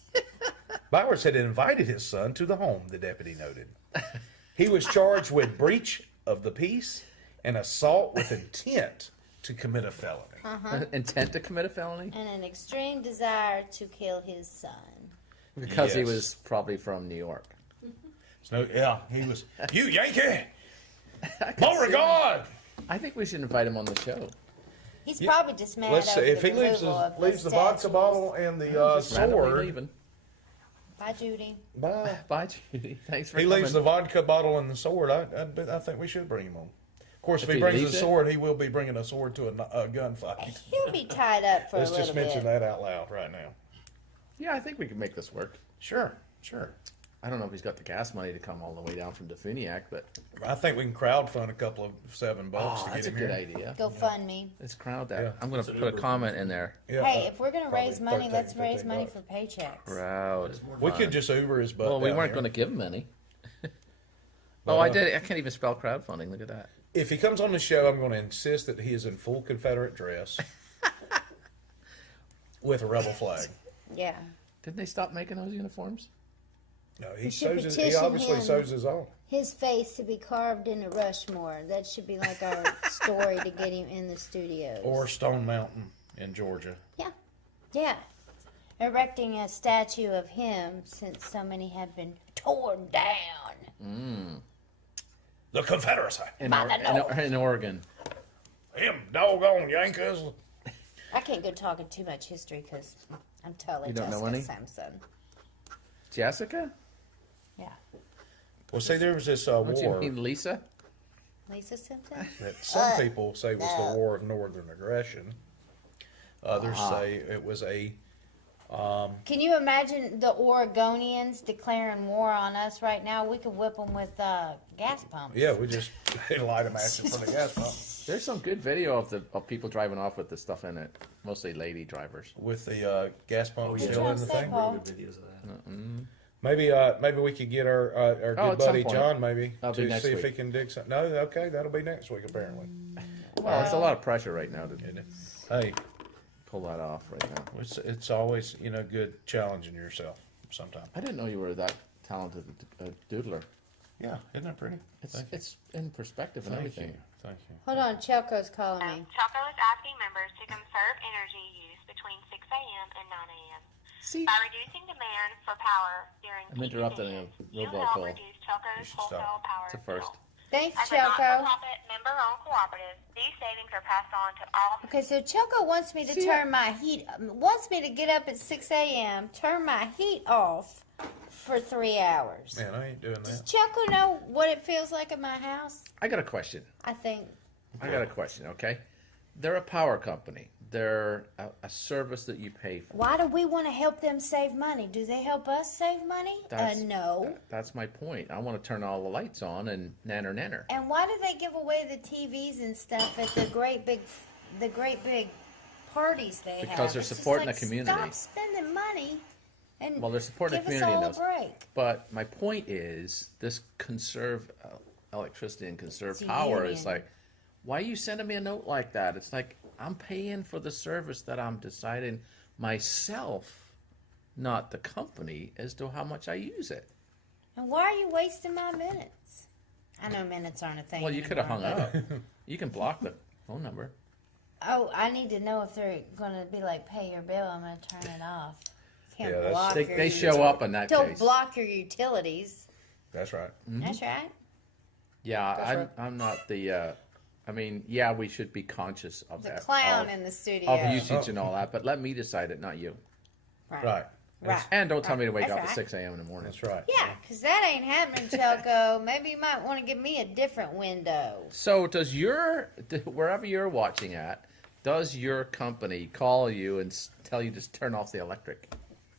Bowers had invited his son to the home, the deputy noted. He was charged with breach of the peace and assault with intent to commit a felony. Intent to commit a felony? And an extreme desire to kill his son. Because he Yes. was probably from New York. So, yeah, he was, "You Yankee! Beauregard!" I think we should invite him on the show. He's probably just mad Let's see, over if the he leaves removal of the vodka statues. bottle and the Just randomly sword, leaving. Bye, Judy. bye. Bye, Judy. Thanks for He coming. leaves the vodka bottle and the sword. I think we should bring him on. Of course, if If he he brings leaves a it? sword, he will be bringing a sword to a gunfight. He'll be tied up for Let's a little just mention bit. that out loud right now. Yeah, I think we can make this work. Sure. I don't know if he's got the gas money to come all the way down from DeFuniak, but I think we can crowdfund a couple of $7 to that's get a him good here. idea. Go fund me. Let's crowd that. Yeah. I'm going to It's an put a Uber. comment in there. Yeah, Hey, if we're gonna probably raise money, 13, let's raise money $15. for paychecks. Crowd. We could just Uber his butt. Well, we down weren't here. going to give him any. But, Oh, I did. I can't even spell crowdfunding. Look at that. If he comes on the show, I'm going to insist that he is in full Confederate dress with a rebel flag. Yeah. Didn't they stop making those uniforms? No, You should he petition obviously him. sews his own. His face to be carved into Rushmore. That should be like our story to get him in the studios. Or Stone Mountain in Georgia. Yeah. Erecting a statue of him since so many have been torn down. The Confederacy. In, By the North. in Oregon. Him doggone Yankees. I can't go talking too much history because I'm totally You don't know Jessica any? Simpson. Jessica? Yeah. Well, see, there was this Don't you war mean Lisa? Lisa Simpson? that some people say was the War of Northern Aggression. Others say it was a Can you imagine the Oregonians declaring war on us right now? We could whip them with gas pumps. yeah. We just light a match in front of the gas pump There's some good video of people driving off with the stuff in it. Mostly lady drivers. with the gas pump yeah. still in the Say, thing. Paul. Good videos of that. Maybe we could get our Oh, good at some buddy point. John maybe That'll be to next see if he week. can dig something. No, okay, that'll be next week apparently. Well, it's a lot of pressure right now to Isn't it? Hey, pull that off right now. it's always good challenging yourself sometimes. I didn't know you were that talented a doodler. Yeah, isn't that pretty? Thank you. It's in perspective and Thank everything. you. Thank you. Hold on, Chelco's calling me. Chalco is asking members to conserve energy use between 6 a.m. and 9 a.m. See, By reducing demand for power during I'm peak interrupting a conditions, you robocall. help reduce Chalco's should stop. wholesale power it's a first. bill. Thanks, As a Chelco. not-for-profit member-owned cooperative, these savings are passed on to all. Okay, so Chelco wants me to turn my heat, wants me to get up at 6 a.m., turn my heat off for 3 hours. Man, I ain't doing Does that. Chelco know what it feels like in my house? I got a question. I think. Okay? They're a power company. They're a service that you pay for. Why do we want to help them save money? Do they help us save money? No. That's my point. I want to turn all the lights on and nanner. And why do they give away the TVs and stuff at the great big parties they have? Because they're It's just supporting like, the community. Stop spending money. And Well, they're supporting the give community. us all a break. But my point is, this conserve electricity and conserve It's a power is union. like, why are you sending me a note like that? It's like, I'm paying for the service that I'm deciding myself, not the company, as to how much I use it. And why are you wasting my minutes? I know minutes aren't a thing. Well, you could have hung anymore, up. You can block the phone number. but- Oh, I need to know if they're going to be like, pay your bill. I'm going to turn it off. Can't Yeah, that's- block They, your they show up in that Don't case. block your utilities. That's right. That's right. Yeah, I'm not the. I mean, yeah, we should be conscious of The that. clown of, in the studio. of usage and all that, but let me decide it, not you. Right. Right. And don't tell me to wake That's up at right. 6 a.m. in the morning. That's right. Yeah, because that ain't happening, Choco. Maybe you might want to give me a different window. So does wherever you're watching at, does your company call you and tell you to turn off the electric?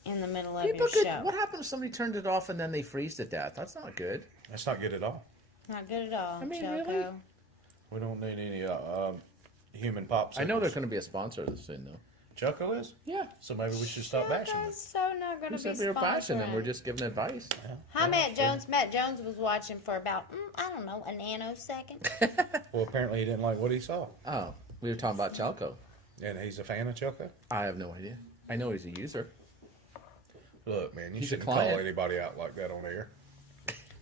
In the middle of People your could, show. what happens if somebody turned it off and then they freeze to death? That's not good. That's not good at all. Not good at all, I mean, Choco. really? We don't need any human popsicles. I know there's going to be a sponsor of this soon, though. Choco is? Yeah. So maybe we should stop bashing them. Choco's so not going Who to be said we were bashing them? sponsoring. We're just giving advice. Hi, Matt Jones. Matt Jones was watching for about, I don't know, a nanosecond. Well, apparently he didn't like what he saw. Oh, we were talking about Chalco. And he's a fan of Choco? I have no idea. I know he's a user. Look, man, you He's a shouldn't call client. anybody out like that on air.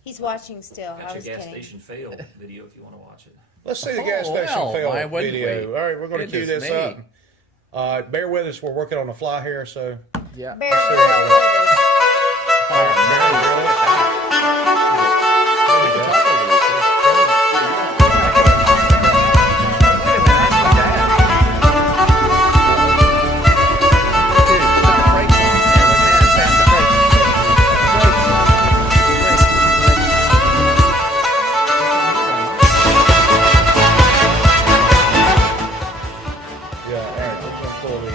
He's watching still. I Got was your gas kidding. station fail video if you want to watch it. Let's see the gas Oh, station well, fail why wouldn't video. we? All right, we're going to cue Goodness this me. up. Bear with us. We're working on the fly here, so Yeah. Bear Let's see with what us. Oh, now you really look at that. We can talk over this. Wait a minute, that's my dad. Dude, put the brakes on, man. Man, tap the brakes. yeah. All right, we're going to pull the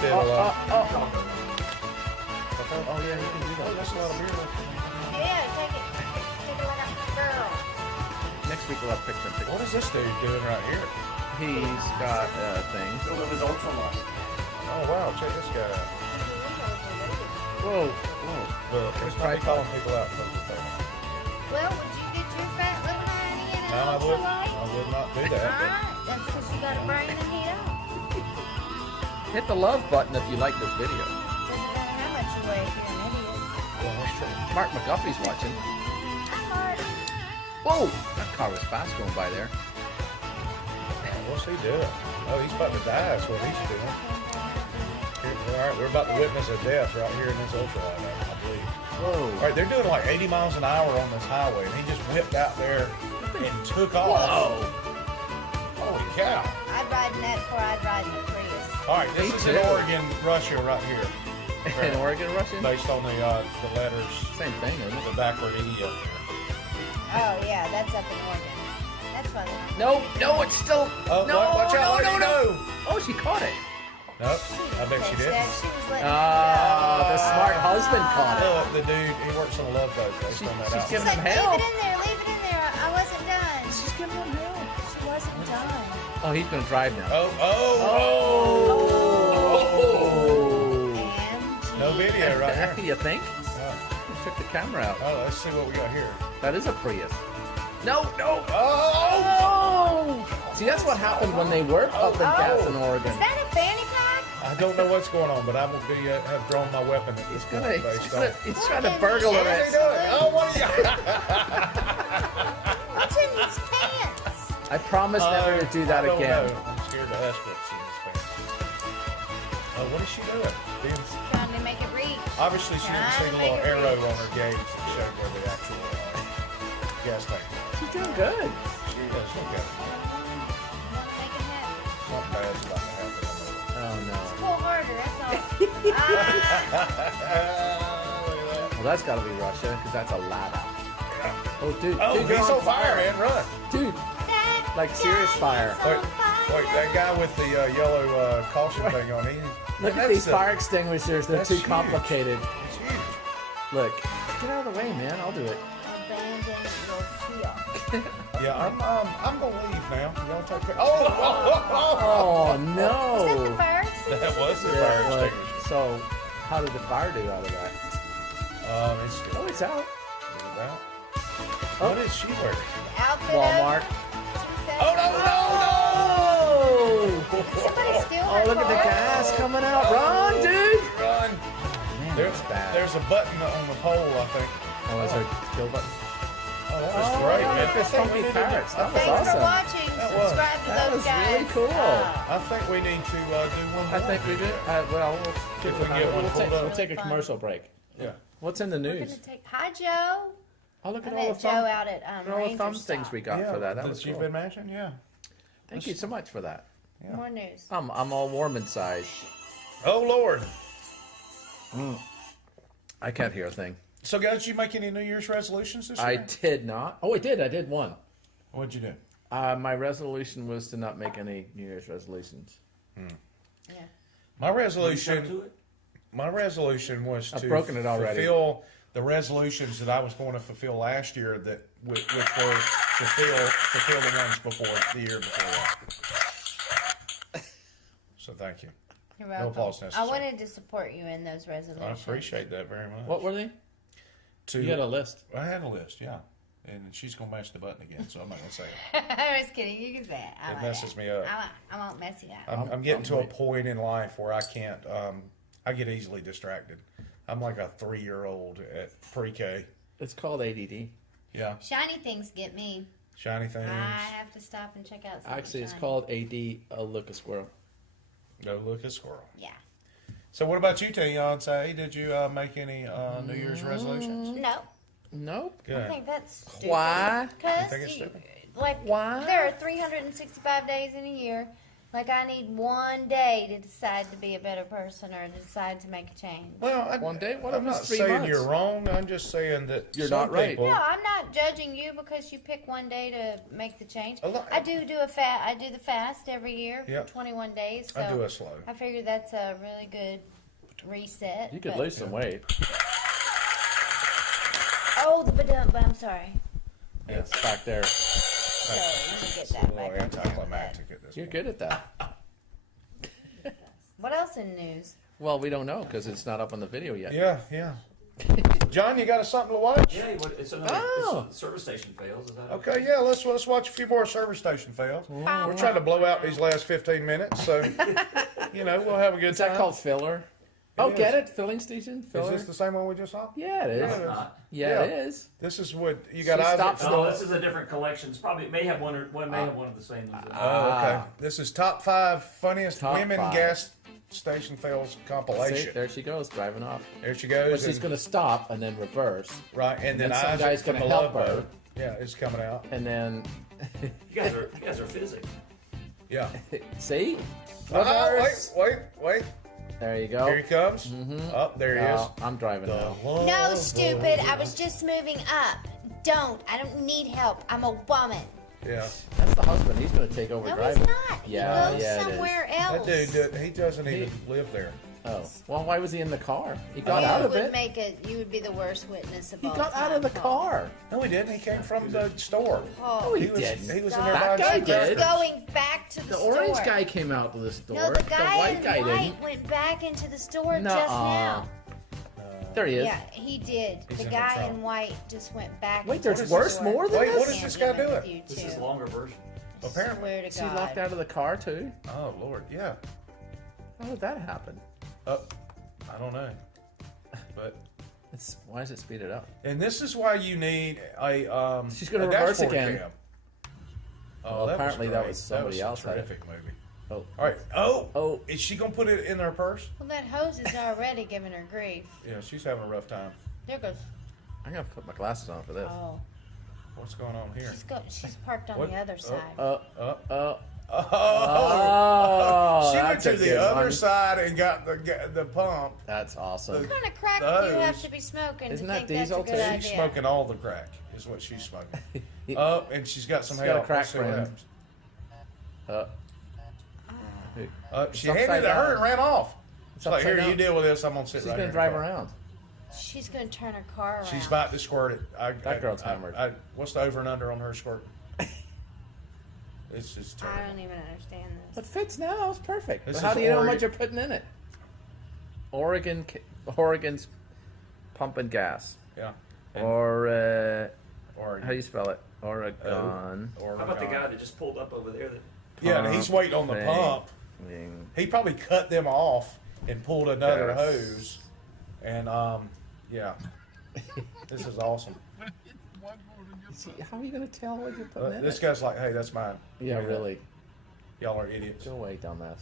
fiddle up. Oh, yeah, you can do that. That's not a beer. Yeah, take it. Take it like a girl. Next week we'll have picture in picture. What is this dude doing right here? He's got a thing. Oh wow, check this guy out. Whoa, whoa. Look, let's not be calling people out. Folks. Well, would you get your fat little honey in an No, I would ultralight? not do that. Alright, that's because you got a brain and heat up. Hit the love button if you like this video. Doesn't matter how much you weigh if you're an idiot. Well, that's true. Mark McGuffey's watching. Hi, Mark. Whoa! That car was fast going by there. What's he doing? Oh, he's about to die. That's what he's doing. Here, all right, we're about to witness a death right here in this ultralight, I believe. Whoa. All right, they're doing like 80 miles an hour on this highway, and he just whipped out there and took off. Whoa! Holy cow! I'd ride in that before I'd ride in a Prius. All right, this Me is too. in Oregon, Russia, right here, In Oregon, Russian? based on the letters, Same thing, isn't the it? backward E up there. Oh, yeah, that's up in Oregon. That's why they're No, no, it's still. Oh, no, watch out! no, lady, no, no. Oh, she caught it. Nope, I bet she did. She was letting Ah, the smart husband caught it. Look, the dude, he works on a love boat based on that she's outfit. giving It's like, him hell. leave it in there, leave it in there. I wasn't done. She's giving him hell. She wasn't done. Oh, he's gonna drive now. Oh. And No video right here. You think? Oh, He took the camera out. let's see what we got here. That is a Prius. No, no. Oh! See, that's what happened when they were pumping gas in Oregon. is that a fanny pack? I don't know what's going on, but I will be have drawn my weapon at this point. Based on. He's trying to burglar What are they it. doing? Oh, what are you? What's in his pants? I promise never to do that I don't again. know. I'm scared to ask what's in his pants. Oh, what is she doing? Trying to make it reach. Obviously, she didn't see the little Trying to make it arrow on her gauge that showed where the actual gas tank was. She's doing good. She does look at it. Wanna make it happen. Something bad's about to happen. Oh no. Pull harder, that's all. Ah, Look at that. Well, that's got to be Russia because that's a ladder. Oh, dude. Oh, dude, you're he's on fire, man. Run. Dude, that like serious guy fire. is Wait, on fire. wait, that guy with the yellow caution thing on, Look at these fire extinguishers. They're that's too huge. complicated. It's huge. Look. Get out of the way, man. I'll do it. Abandon your fear. Yeah, I'm gonna leave now. Y'all take care. Oh, Oh, Is that the no. fire that was the Yeah, fire look, extinguisher. so, how did the fire do out of that? It's Oh, still it's out. about. Oh. What is she wearing? Outfit Walmart. Oh Somebody steal Oh, look at the gas coming out. Run, dude. Run! Man, There's that's bad. There's a button on the pole, I think. Oh, is there a kill button? Oh, that was great, look man. at this funky parrots. That was Thanks for awesome. watching. That was. Subscribe to That those was guys. really cool. I think we need to do one more. I think we do. Well, If we can get one pulled we'll up. take a commercial break. Yeah. What's in the We're news? gonna take. Hi, Joe. Oh, look I at all the met Joe fun, out at all the Ranger thumb things Stop. we got for that. That was you've cool. been mashing, yeah. Thank you so much for that. More news. I'm all warm inside. Oh Lord. I can't hear a thing. So, guys, did you make any New Year's resolutions this year? I did not. Oh, I did. I did one. What'd you do? My resolution was to not make any New Year's resolutions. Yeah. My Stuck resolution. to it? My resolution was I've to broken it already. fulfill the resolutions that I was going to fulfill last year, that which were fulfill the ones before the year before that. So thank you. You're No welcome. applause I necessary. wanted to support you in those resolutions. I appreciate that very much. What were they? To, You had a list. I had a list, yeah, and she's gonna mash the button again, so I'm not gonna say it. I was kidding. You can say it. I It like messes it. me up. I won't mess you up. I'm getting I'm to a wait- point in life where I can't. I get easily distracted. I'm like a 3-year-old at pre-K. It's called ADD. Yeah, Shiny things get me. shiny things. I have to stop and check out something Actually, it's shiny. called AD. Look a squirrel. Go look at squirrel. Yeah. So what about you, Beyonce? Did you make any New Year's resolutions? No. Nope. I Good. think that's stupid. Why? Because think it's stupid? like Why? there are 365 days in a year. Like I need one day to decide to be a better person or to decide to make a change. Well, One day? What I'm if it's not 3 saying months? you're wrong. I'm just saying that You're some not right. people- No, I'm not judging you because you pick one day to make the change. A lot- I do a I do the fast every year for Yep. 21 days. So I do a slow. I figure that's a really good reset. You could but- lose some weight. Oh, the badum, but I'm sorry. Yeah, it's back there. So you can get It's a that little back up there with that. anticlimactic at this You're point. good at that. What else in news? Well, we don't know because it's not up on the video yet. Yeah, yeah. John, you got us something to watch? Yeah, it's another Oh. it's a service station fails. Is that Okay, yeah. Let's watch a few more service station fails. We're trying to blow out these last 15 minutes, so we'll have a good Is time. that called filler? Oh, is. get it? Filling station? Is Filler? this the same one we just saw? Yeah, it is. Yeah, it is. not? Yeah, it Yeah. is. This is what you got. She Isaac. stops No, the- this is a different collection. It's probably it may have one of the same ones. Oh, okay. This is top 5 funniest Top women 5. gas station fails See, compilation. there she goes, driving off. There she But goes. she's and- going to stop and then reverse. right, and then and some Isaac guy's from gonna the help Love her. Boat. Yeah, it's coming out. And then, You guys are physics. Yeah. see? Oh, Reverse. wait. There you go. Here he comes. Oh, there he is. No, I'm driving now. No, stupid. I was just moving up. I don't need help. I'm a woman. Yeah. That's the husband. He's going to take over No, driving. he's not. Yeah, he goes yeah, it is. somewhere That else. dude, he doesn't even live there. Oh, well, why was he in the car? He got You out of would it. You would be the worst witness of He all got out time, of the Paul. car. No, he didn't. He came from the store. Oh, he was, didn't. He was in God. there That buying guy cigarettes. did. going back to the, The store. orange guy came out to the store. No, the guy white in guy white didn't. went back into the store Nuh-uh. just now. There he is. Yeah, he did. He's the in the guy trunk. in white just went back. Wait, into there's the worse store. more than Wait, this? what is this guy Can't do it doing? with you, This is too. longer version. Apparently. Swear to Is he God. locked out of the car too? Oh, Lord, yeah. How did that happen? I don't know. But Why does it speed it up? and this is why you need a She's gonna a reverse dashboard again. cam. Well, that apparently that great. was somebody else a had it. terrific movie. Oh, All right. Oh, Oh. is she gonna put it in her purse? Well, that hose is already giving her grief. Yeah, she's having a rough time. There goes. I'm gonna put my glasses on for this. Oh, What's going on here? she's parked on What? the other side. Oh, Oh, she went that's a to the good other one. side and got the pump. That's awesome. What kind of crack do you have to be smoking Isn't to that think diesel that's a good too? idea? She's smoking all the crack, is what she's smoking. And she's got some She's got a help. crack Let's see what friend. happens. Uh, She It's handed it to upside her down. and ran off. It's like, upside here, down. you deal with this. I'm gonna sit She's right gonna here. drive around. She's going to turn her car around. She's about to squirt it. That girl's hammered. What's the over and under on her squirt? It's just I terrible. don't even understand It this. fits now. It's perfect. This But how is do you know how Oregon. much you're putting in it? Oregon's pumping gas. Yeah. And Or Oregon. how do you spell it? Oregon. Oregon. How about the guy that just pulled up over there? Yeah, and he's waiting on the Pumping. pump. He probably cut them off and pulled another Yes. hose. And yeah, this is awesome. See, how are you gonna tell what you're putting in This it? guy's like, hey, that's mine. Yeah, Give me that. really. Y'all are idiots. Go away, dumbass.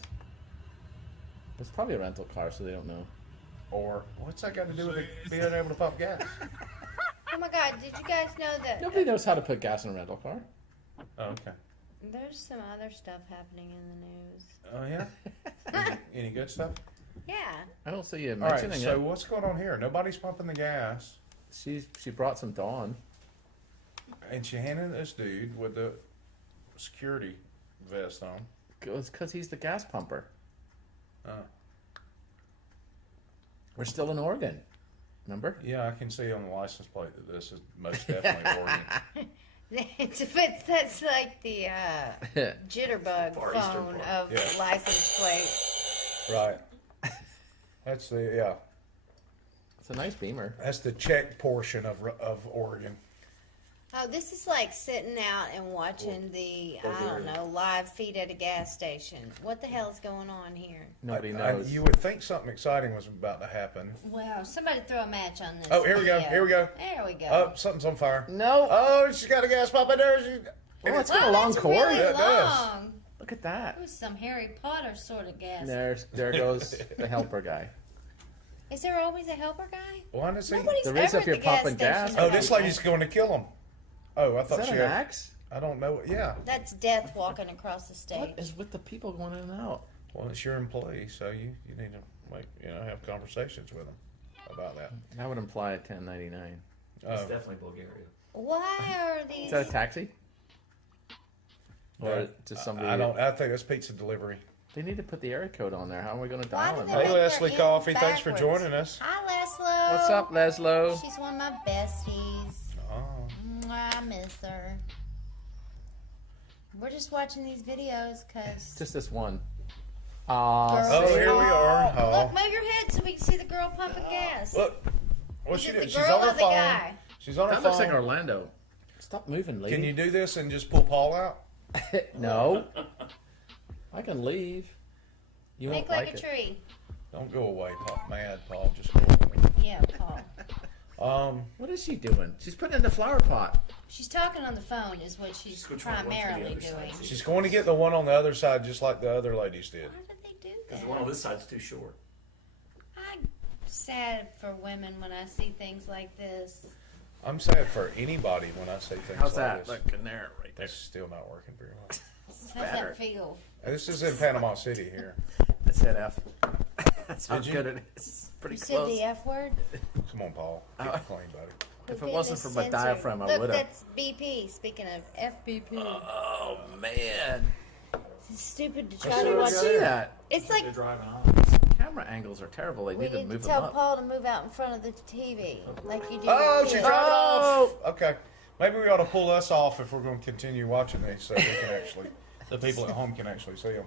It's probably a rental car, so they don't know. Or what's that got to do with it being able to pump gas? Oh my God, did you guys know that Nobody knows how to put gas in a rental car. Oh, okay. there's some other stuff happening in the news? Oh yeah. Any good stuff? Yeah. I don't see you All right, mentioning so it. what's going on here? Nobody's pumping the gas, She brought some Dawn. and she handed this dude with the security vest on. It's because he's the gas pumper. Oh. We're still in Oregon. Remember? Yeah, I can see on the license plate that this is most definitely Oregon. That's like the jitterbug Far Eastern phone part. of Yeah. license plates. Right. That's the It's a nice Beamer. That's the Czech portion of Oregon. Oh, this is like sitting out and watching the, I don't know, live feed at a gas station. What the hell's going on here? Nobody knows. You would think something exciting was about to happen. Well, somebody throw a match on this. Oh, here we go. video. Here we go. There we go. Oh, something's on fire. No. Oh, she's got a gas pump in there. Oh, it's Wow, got a long that's cord. really Yeah, it does. long. Look at that. It was some Harry Potter sort of gas. There goes the helper guy. Is there always a helper guy? Why does he? Nobody's There is ever if at you're the gas pumping station gas. without Oh, this a lady's gas. going to kill him. Oh, I Is thought that she an had. axe? I don't know. Yeah. That's death walking across the stage. What is with the people going in and out? Well, it's your employee, so you need to have conversations with them about that. That would imply a 1099. It's Oh. definitely Bulgaria. Why are these? Is that a taxi? Or Yeah. just somebody? I think that's pizza delivery. They need to put the area code on there. How are we going to Why dial do it? they Hey, make their Leslie end Coffee, thanks for backwards? joining us. Hi, Leslie. What's up, Leslo? She's one of my besties. Oh. Mwah, I miss her. We're just watching these videos because. Just this one. Oh, here we are. Oh. Look, move your head so we can see the girl pumping gas. Look. What's Is she it doing? the She's girl on her or the phone. guy? She's on her That looks like phone. Orlando. Stop moving, lady. Can you do this and just pull Paul out? No. I can leave. You Make won't like like a it. tree. Don't go away, Paul. Mad, Paul. Just go away. Yeah, Paul. What is she doing? She's putting it in the flower pot. She's talking on the phone, is what she's Switch one to the primarily other side. doing. She's going to get the one on the other side, just like the other ladies did. Why did they do Because that? the one on this side's too short. I'm sad for women when I see things like this. I'm sad for anybody when I say things How's like that? this. Look in there, right there. It's still not working very well. How's better. that feel? This is in Panama City here. I said F. That's how Did you? good it is. Pretty You said close. the F word? Come on, Paul. Keep it clean, buddy. If Quit it wasn't getting for my censored. diaphragm, I Look, would have. that's BP. Speaking of FBP. Oh man! It's stupid to I try to didn't watch see it. that. It's They're like driving on. Camera angles are terrible. They we need to need to move them tell up. Paul to move out in front of the TV, like you do. Oh, with she kids. dropped Oh! off. Okay. Maybe we ought to pull us off if we're going to continue watching these so we can actually, the people at home can actually see them.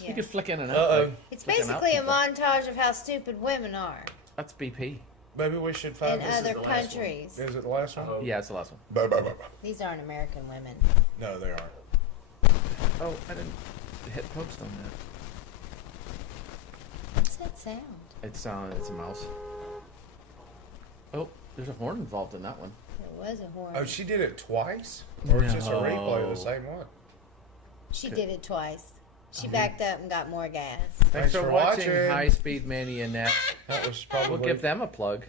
You Yeah. can flick in and out. Uh-oh. like It's flicking out basically a people. montage of how stupid women are That's BP. Maybe we should in find this. other the last one. countries. Is it the last one? Oh. Yeah, it's the last one. These aren't American women. No, they aren't. Oh, I didn't hit post on that. What's that sound? It's a mouse. Oh, there's a horn involved in that one. There was a horn. Oh, she did it twice? Or is this a replay of No. the same one? She did it twice. She backed up and got more gas. Thanks for watching watching. High Speed Mania Net. That was probably. We'll give them a plug.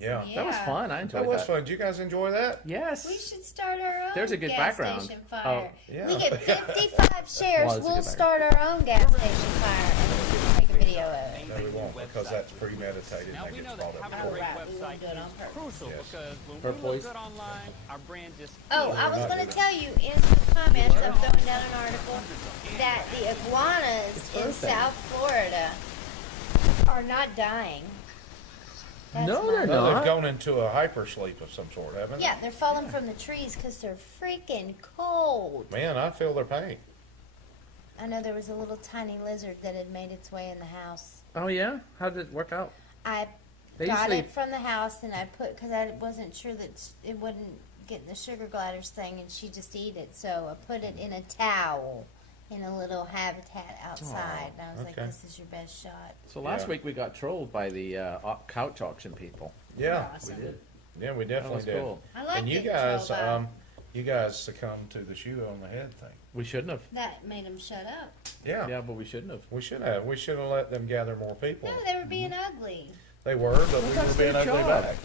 Yeah. That was Yeah. fun. I enjoyed That was fun. Did you guys enjoy that? Yes. We should start our own There's a good gas background. station fire. Oh, yeah. We get 55 shares. Was a We'll good start our own gas station fire and we'll take a video of it. No, we won't because that's premeditated Now and we that know gets that brought up having a before. great Right, we won't website do it on is purpose. crucial Yes. because when Her we voice. look good online, our brand just Oh, we're I was not going to doing tell you in the comments, I'm throwing down an article that the iguanas in Thursday. South Florida are not dying. That's No, they're not- No, not. they've gone into a hypersleep of some sort, haven't they? Yeah, they're falling from the trees because they're freaking cold. Man, I feel their pain. I know there was a little tiny lizard that had made its way in the house. Oh yeah? How did it work out? I They got usually it from the house and I put, because I wasn't sure that it wouldn't get in the sugar gliders thing and she just eat it. So I put it in a towel in a little habitat outside. And I was like, okay. this is your best shot. So last Yeah. week we got trolled by the couch auction people. Yeah, Awesome. yeah, we That definitely was did. cool. I like And you getting guys, trolled by. you guys succumbed to the shoe on the head thing. We shouldn't have. That made them shut up. Yeah, Yeah, but we shouldn't have. we should have. We should have let them gather more people. No, they were being ugly. They were, but we that's were being their ugly job. back.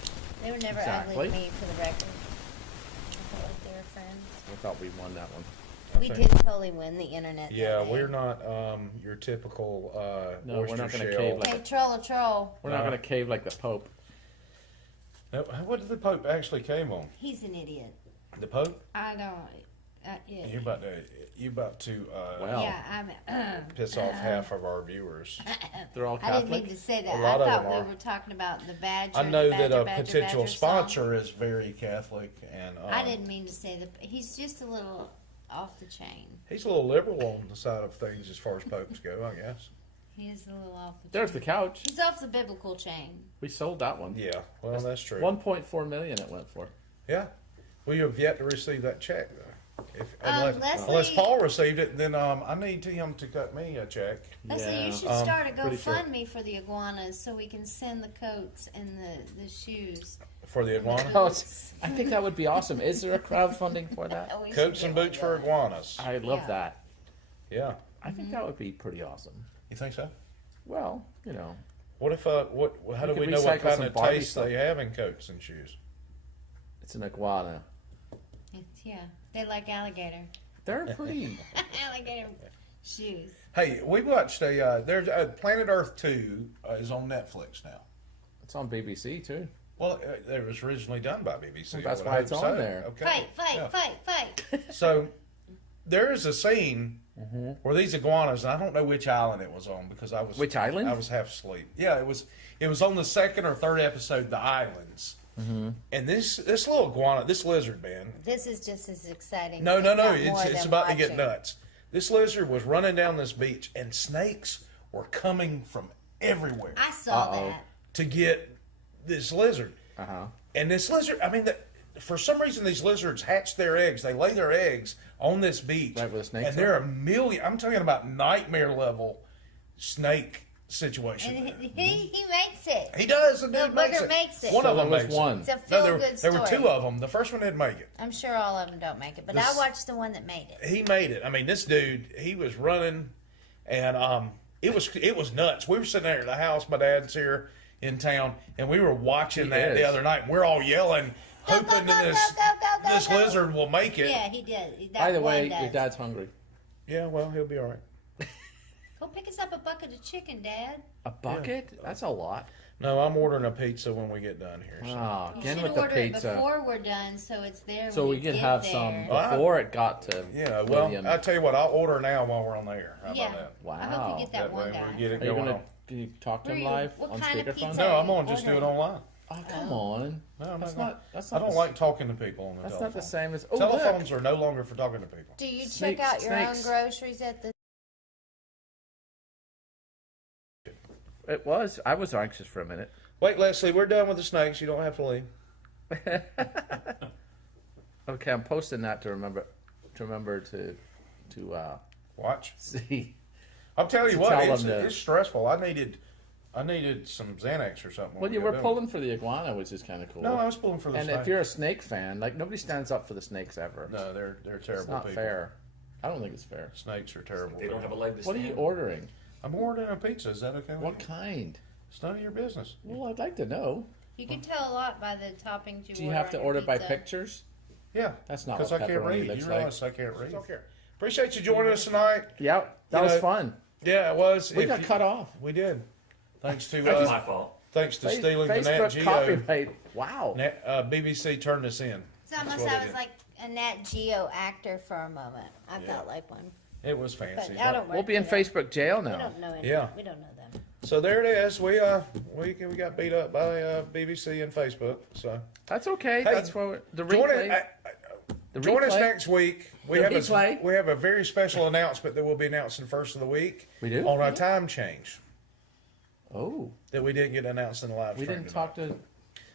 They were never Exactly. ugly to me, for the record. I felt like they were friends. We thought we won that one. I We think. did totally win the internet. Yeah, that day. we're not your typical No, we're oyster not gonna shell. cave like- Hey, troll. We're not No. going to cave like the Pope. No, what did the Pope actually came on? He's an idiot. The Pope? I don't. Yeah. You about to Well, Yeah, I'm. piss off half of our viewers. they're all I didn't mean Catholic. to say that. A lot I of thought them we are. were talking about the Badger. I know the that Badger, a Badger, potential Badger song. sponsor is very Catholic, and I didn't mean to say that. He's just a little off the chain. he's a little liberal on the side of things as far as popes go, I guess. He is a little off the chain. There's the couch. He's off the biblical chain. We sold that one. Yeah, well, that's true. 1.4 million it went for. Yeah, we have yet to receive that check though. Leslie- Unless Paul received it, then I need him to cut me a check. Leslie, Yeah. you should start a pretty sure. GoFundMe for the iguanas so we can send the coats and the shoes. For the iguana? Oh, I think that would be awesome. Is there a crowdfunding for that? Oh, we should Coats get and one boots for done. iguanas. I love Yeah. that. Yeah. I think that would be pretty awesome. You think so? Well, you know, What if how do could we know what recycle kind some of Barbie taste stuff. they have in coats and shoes? it's an iguana. Yeah, they like alligator. They're pretty. Alligator shoes. Hey, we watched there's Planet Earth 2 is on Netflix now. It's on BBC too. Well, it was originally done by BBC. Well, that's I would why hope it's on so. there. Okay. Fight. Yeah. So there is a scene where these iguanas, and I don't know which island it was on because I was Which island? I was half asleep. Yeah, it was on the second or third episode, the islands. And this little iguana, this lizard man. This is just as exciting. No, if not more it's than about to get watching. nuts. This lizard was running down this beach, and snakes were coming from everywhere I saw Uh-oh. that. to get this lizard. Uh-huh. And this lizard, I mean, for some reason, these lizards hatch their eggs. They lay their eggs on this beach. Right where the snakes and there are a million, I'm talking about nightmare level snake situation. And there. he makes it. He does. The Bill dude makes Booger it. makes it. One So of them there was makes one. it. It's a No, feel-good there were story. two of them. The first one didn't make it. I'm sure all of them don't make it, but This- I watched the one that made it. He made it. I mean, this dude, he was running, and it was nuts. We were sitting there at the house. My dad's here in town, and we were watching He that is. the other night. We're all yelling, Go, hoping go, that go, this go, this go. lizard will make it. Yeah, he did. That By the one way, does. your dad's hungry. Yeah, well, he'll be all right. Go pick us up a bucket of chicken, Dad. A bucket? That's a lot. No, I'm ordering a pizza when we get done here. So. Oh, You again should with the order it pizza. before we're done, so it's there. So when we you can get have there. some Well, before it got to Yeah, well, William. I'll tell you what, I'll order now while we're on the air. How Yeah. about that? Wow. I hope you get that That one way guy. we get it Are you going gonna on. can you talk to Where him you- live what on kind of speakerphone? pizza? No, I'm gonna just do it Ordering. online. Oh, come on. No, I'm That's not. not. That's I not. don't the, like talking to people on the That's telephone. not the same as. Oh, Telephones look. are no longer for talking to people. Do you Snakes, check out your snakes. own groceries at the? It was. I was anxious for a minute. Wait, Leslie, we're done with the snakes. You don't have to leave. Okay, I'm posting that to remember to Watch. see. I'll tell you To what, tell it's, them to- it's stressful. I needed some Xanax or something. Well, when you we were got done. pulling for the iguana, which is kind of cool. No, I was pulling for the and snake. if you're a snake fan, like nobody stands up for the snakes ever. No, they're terrible it's not people. fair. I don't think it's fair. Snakes are terrible. They don't have a people. leg to What are stand you on. ordering? I'm ordering a pizza. Is that okay with What you? kind? It's none of your business. Well, I'd like to know. You can tell a lot by the toppings you Do you order have to on your order by pizza. pictures? Yeah. That's not Because what I can't pepperoni read. looks You like. realize I can't read. Appreciate you joining us tonight. Yep, that You was know, fun. Yeah, it was. We If got you- cut off. We did. Thanks to That's my fault. thanks to stealing the Nat Facebook Geo. copyright. Wow. BBC turned us in. It's almost That's what I it was is. like a Nat Geo actor for a moment. I felt like one, It was but fancy. I don't. but- work We'll be in for them. Facebook jail We now. don't know. Yeah. We don't know them. So there it is. We got beat up by BBC and Facebook. So That's okay. Hey, That's what the join, replay. The join us replay. next week. We The have replay. we have a very special announcement that we'll be announcing first of the week. We do? On our time change Oh, that we didn't get announced in the live we stream didn't tonight. talk to.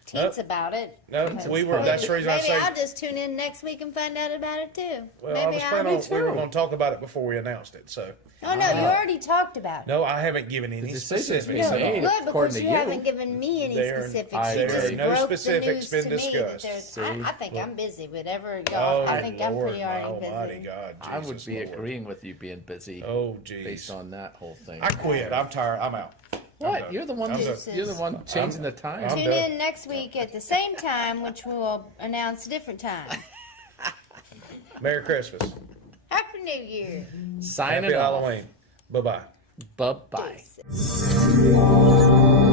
Teens about it. No, we were. fun. That's the reason I Maybe say. I'll just tune in next week and find out about it too. Well, I Maybe was I'll. planning on. We were too. going to talk about it before we announced it. So Oh no, you already talked about it. no, I haven't given any The decision's specifics. been No, made. good, according because to you you. haven't given me any There- specifics. I You agree. just No broke specifics the been news to me that discussed. there's. See? I think I'm busy. Whatever. Oh, I think I'm Lord, pretty already Almighty busy. God, I would Jesus be Lord. agreeing with you being busy Oh, geez. based on that whole thing. I quit. I'm tired. I'm out. I'm What? done. You're the one. I'm That's, done. you're the one changing the time. I'm Tune done. in next week at the same time, which we will announce a different time. Merry Christmas. New Year. Signing Happy off. Halloween. Bye-bye. Bye-bye. Deuces.